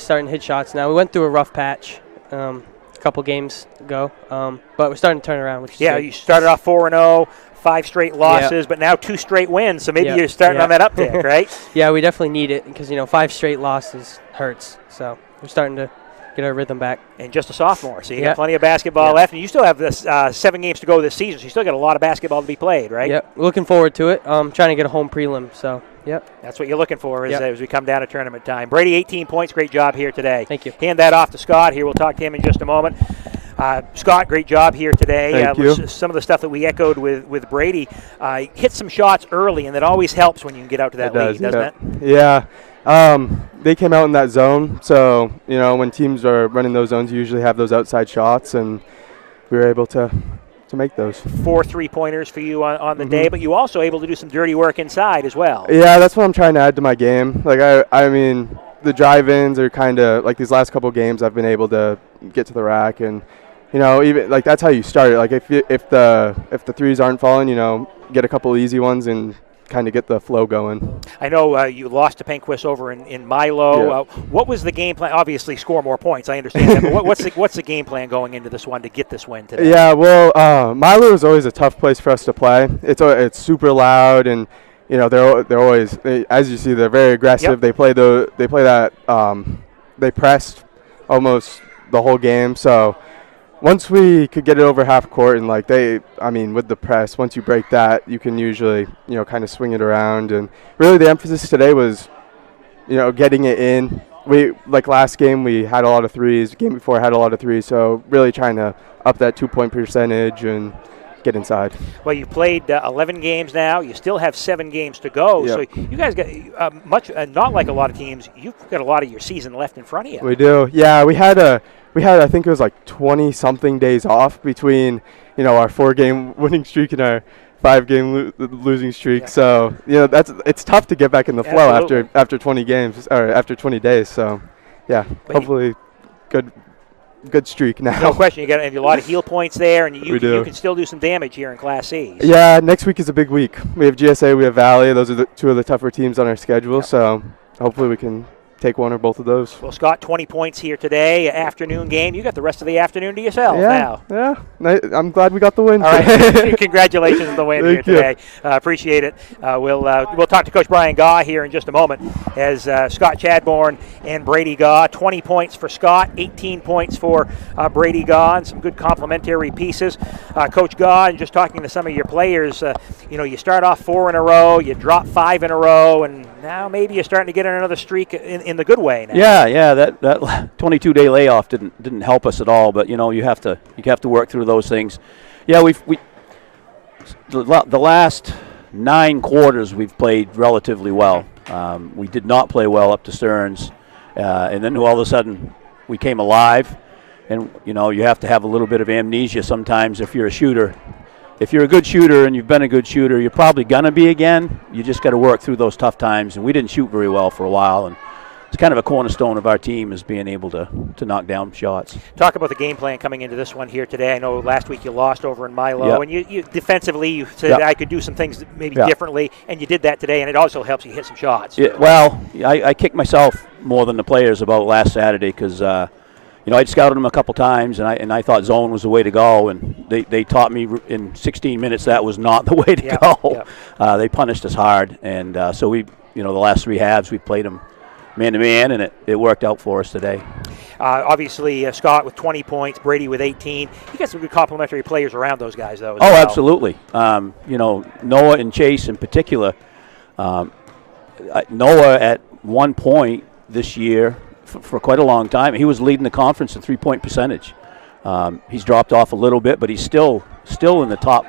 starting to hit shots now. We went through a rough patch a couple games ago, but we're starting to turn around, which is good. You started off 4-0. 5 straight losses, but now 2 straight wins. So maybe you're starting on that uptick, right? Yeah, we definitely need it because 5 straight losses hurts. So we're starting to get our rhythm back. And just a sophomore, so you got plenty of basketball left. And you still have this 7 games to go this season, so you still got a lot of basketball to be played, right? Yep, looking forward to it. Trying to get a home prelim, so that's what you're looking for as we come down to tournament time. Brady, 18 points, great job here today. Thank you. Hand that off to Scott here. We'll talk to him in just a moment. Scott, great job here today. Thank you. Some of the stuff that we echoed with Brady, hit some shots early, and that always helps when you can get out to that lead, doesn't it? Yeah. They came out in that zone, so when teams are running those zones, you usually have those outside shots, and we were able to make those. 4 3-pointers for you on the day, but you also able to do some dirty work inside as well. Yeah, that's what I'm trying to add to my game. Like I mean, the drive-ins are kind of like these last couple games I've been able to get to the rack, and even like that's how you start it. Like if the threes aren't falling, get a couple easy ones and kind of get the flow going. I know you lost to Penquis over in Milo. Yeah. What was the game plan? Obviously, score more points. I understand that. But what's the game plan going into this one to get this win today? Yeah, well, Milo is always a tough place for us to play. It's super loud, and they're always as you see, they're very aggressive. Yep. They pressed almost the whole game. So once we could get it over half court, and with the press, once you break that, you can usually, kind of swing it around. And really the emphasis today was, getting it in. Last game, we had a lot of threes. The game before had a lot of threes. So really trying to up that 2-point percentage and get inside. Well, you've played 11 games now. You still have 7 games to go. Yep. So you guys got not like a lot of teams. You've got a lot of your season left in front of you. We do. Yeah, we had I think it was 20-something days off between, our 4-game winning streak and our 5-game losing streak. Yeah. So, it's tough to get back in the flow after 20 games or after 20 days. So, yeah, hopefully good streak now. No question. You got a lot of heel points there, and you can still do some damage here in Class C. So. Yeah, next week is a big week. We have GSA, we have Valley. Those are the 2 of the tougher teams on our schedule. Yep. So hopefully we can take one or both of those. Well, Scott, 20 points here today, afternoon game. You got the rest of the afternoon to yourself now. Yeah, I'm glad we got the win. All right, congratulations on the win here Thank today. Appreciate it. We'll talk to Coach Brian Gaw here in just a moment as Scott Chadbourne and Brady Gaw. 20 points for Scott, 18 points for Brady Gaw, and some good complementary pieces. Coach Gaw, and just talking to some of your players, you start off 4 in a row, you drop 5 in a row, and now maybe you're starting to get another streak in the good way now. Yeah, that 22-day layoff didn't help us at all. But you have to work through those things. Yeah, the last 9 quarters we've played relatively well. We did not play well up to Stearns, and then all of a sudden we came alive. And you have to have a little bit of amnesia sometimes if you're a shooter. If you're a good shooter and you've been a good shooter, you're probably gonna be again. You just got to work through those tough times. And we didn't shoot very well for a while, and it's kind of a cornerstone of our team is being able to knock down shots. Talk about the game plan coming into this one here today. I know last week you lost over in Milo, yep. and you defensively you said I could do some things maybe differently, and you did that today, and it also helps you hit some shots. Yeah, well, I kicked myself more than the players about last Saturday because I'd scouted them a couple times, and I thought zone was the way to go, and they taught me in 16 minutes that was not the way to go. Yep. They punished us hard, and so we, the last 3 halves we played them man-to-man, and it worked out for us today. Obviously, Scott with 20 points, Brady with 18. You got some good complementary players around those guys, though. Absolutely. Noah and Chase in particular, Noah, at one point this year, for quite a long time, he was leading the conference in three-point percentage. He's dropped off a little bit, but he's still in the top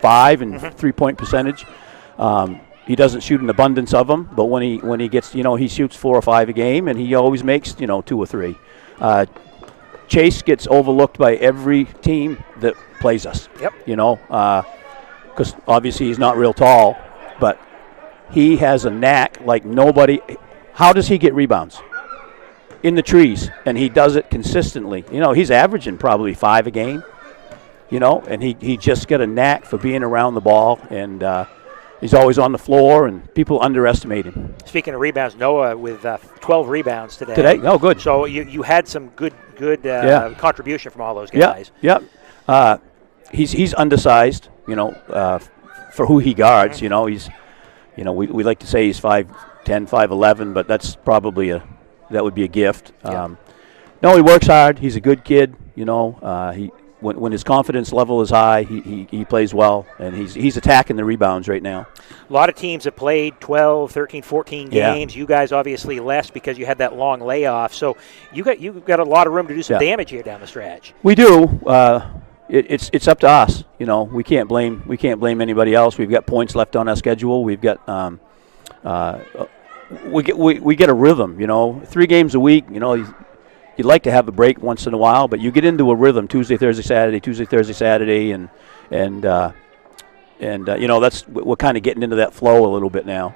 5 in three-point percentage. He doesn't shoot an abundance of them, but when he gets, he shoots 4 or 5 a game, and he always makes, 2 or 3. Chase gets overlooked by every team that plays us. Yep. Because obviously he's not real tall, but he has a knack like nobody. How does he get rebounds? In the trees, and he does it consistently. He's averaging probably 5 a game, and he just got a knack for being around the ball, and he's always on the floor, and people underestimate him. Speaking of rebounds, Noah with 12 rebounds today. Today? Oh, good. So you had some good contribution from all those guys. Yeah. He's undersized, for who he guards. He's, we like to say he's 5'10", 5'11", but that's probably that would be a gift. No, he works hard. He's a good kid. When his confidence level is high, he plays well, and he's attacking the rebounds right now. A lot of teams have played 12, 13, 14 games. You guys obviously less because you had that long layoff. So you've got a lot of room to do some damage here down the stretch. We do. It's up to us. We can't blame anybody else. We've got points left on our schedule. We've got we get a rhythm. 3 games a week. You'd like to have a break once in a while, but you get into a rhythm: Tuesday, Thursday, Saturday, and that's, we're kind of getting into that flow a little bit now.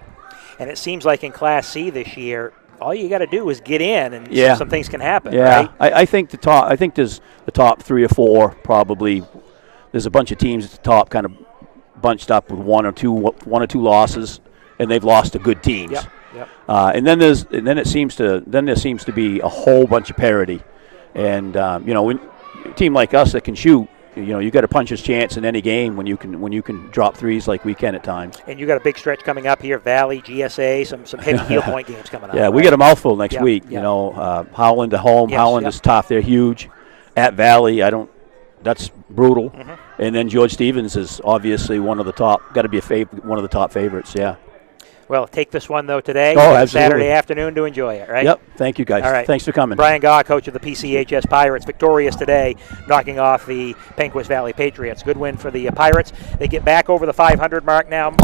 And it seems like in Class C this year, all you got to do is get in, and some things can happen. Yeah, right? I think there's the top 3 or 4 probably. There's a bunch of teams at the top kind of bunched up with one or two losses, and they've lost to good teams. Yep. And then there seems to be a whole bunch of parity, and when a team like us that can shoot, you got a puncher's chance in any game when you can drop threes like we can at times. And you got a big stretch coming up here: Valley, GSA, some heavy heel point games coming up. Yeah, we got a mouthful next week. Howland at home. Yes, Howland is tough; they're huge. At Valley, that's brutal. And then George Stevens is obviously one of the top. Got to be one of the top favorites. Yeah. Well, take this one, though, today. Oh, absolutely. Saturday afternoon to enjoy it, right? Yep. Thank you, guys. All right. Thanks for coming. Brian Gaw, coach of the PCHS Pirates, victorious today, knocking off the Penquis Valley Patriots. Good win for the Pirates. They get back over the 500 mark now,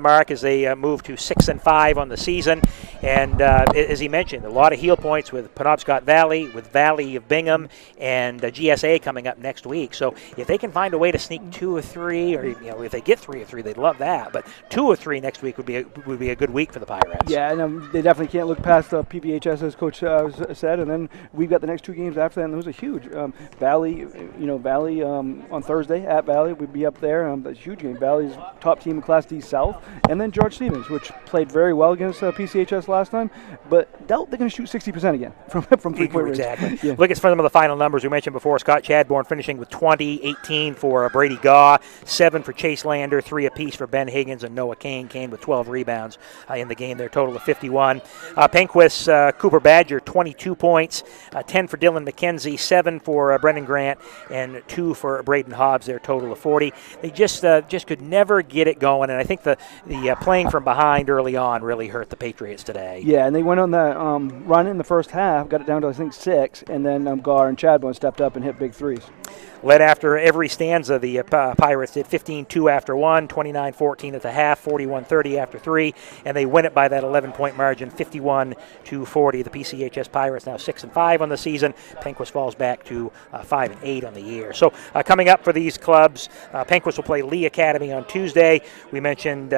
Mark, as they move to 6-5 on the season. And as he mentioned, a lot of heel points with Penobscot Valley, with Valley of Bingham, and GSA coming up next week. So if they can find a way to sneak 2 or 3, or if they get 3 or 3, they'd love that. But 2 or 3 next week would be a good week for the Pirates. Yeah, and they definitely can't look past the PPHS, as Coach said. And then we've got the next 2 games after that, and those are huge. Valley, Valley on Thursday at Valley, we'd be up there. That's a huge game. Valley's top team in Class D South, and then George Stevens, which played very well against PCHS last time, but doubt they're going to shoot 60% again from 3-point range. Exactly. Yeah. Look at some of the final numbers we mentioned before. Scott Chadbourne finishing with 20, 18 for Brady Gaw, 7 for Chase Lander, 3 apiece for Ben Higgins and Noah Kane. Kane with 12 rebounds in the game. Their total of 51. Penquis, Cooper Badger, 22 points, 10 for Dylan McKenzie, 7 for Brendan Grant, and 2 for Braden Hobbs. Their total of 40. They just could never get it going, and I think the playing from behind early on really hurt the Patriots today. Yeah, and they went on that run in the first half, got it down to I think 6, and then Gar and Chadbourne stepped up and hit big threes. Led after every stanza, the Pirates did 15-2 after 1, 29-14 at the half, 41-30 after 3, and they win it by that 11-point margin, 51-40. The PCHS Pirates now 6-5 on the season. Penquis falls back to 5-8 on the year. So coming up for these clubs, Penquis will play Lee Academy on Tuesday. We mentioned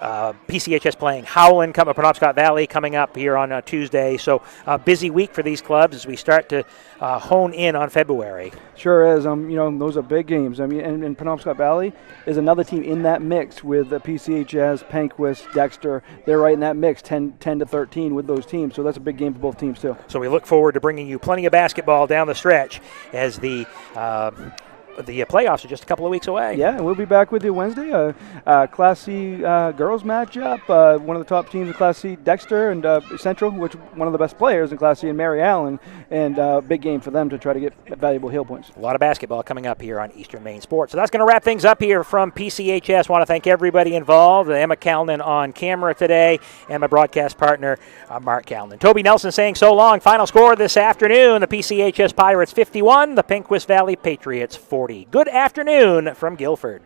PCHS playing Howland, Penobscot Valley coming up here on Tuesday. So busy week for these clubs as we start to hone in on February. Sure is. Those are big games. And Penobscot Valley is another team in that mix with PCHS, Penquis, Dexter. They're right in that mix, 10-13 with those teams. So that's a big game for both teams too. So we look forward to bringing you plenty of basketball down the stretch as the the playoffs are just a couple of weeks away. Yeah, and we'll be back with you Wednesday. Class C girls matchup. One of the top teams in Class C, Dexter, and Central, which one of the best players in Class C, and Mary Allen. And big game for them to try to get valuable heel points. A lot of basketball coming up here on Eastern Maine Sports. So that's going to wrap things up here from PCHS. Want to thank everybody involved. Emma Calnan on camera today, and my broadcast partner, Mark Calnan. Toby Nelson saying so long. Final score this afternoon, the PCHS Pirates 51, the Penquis Valley Patriots 40. Good afternoon from Guilford.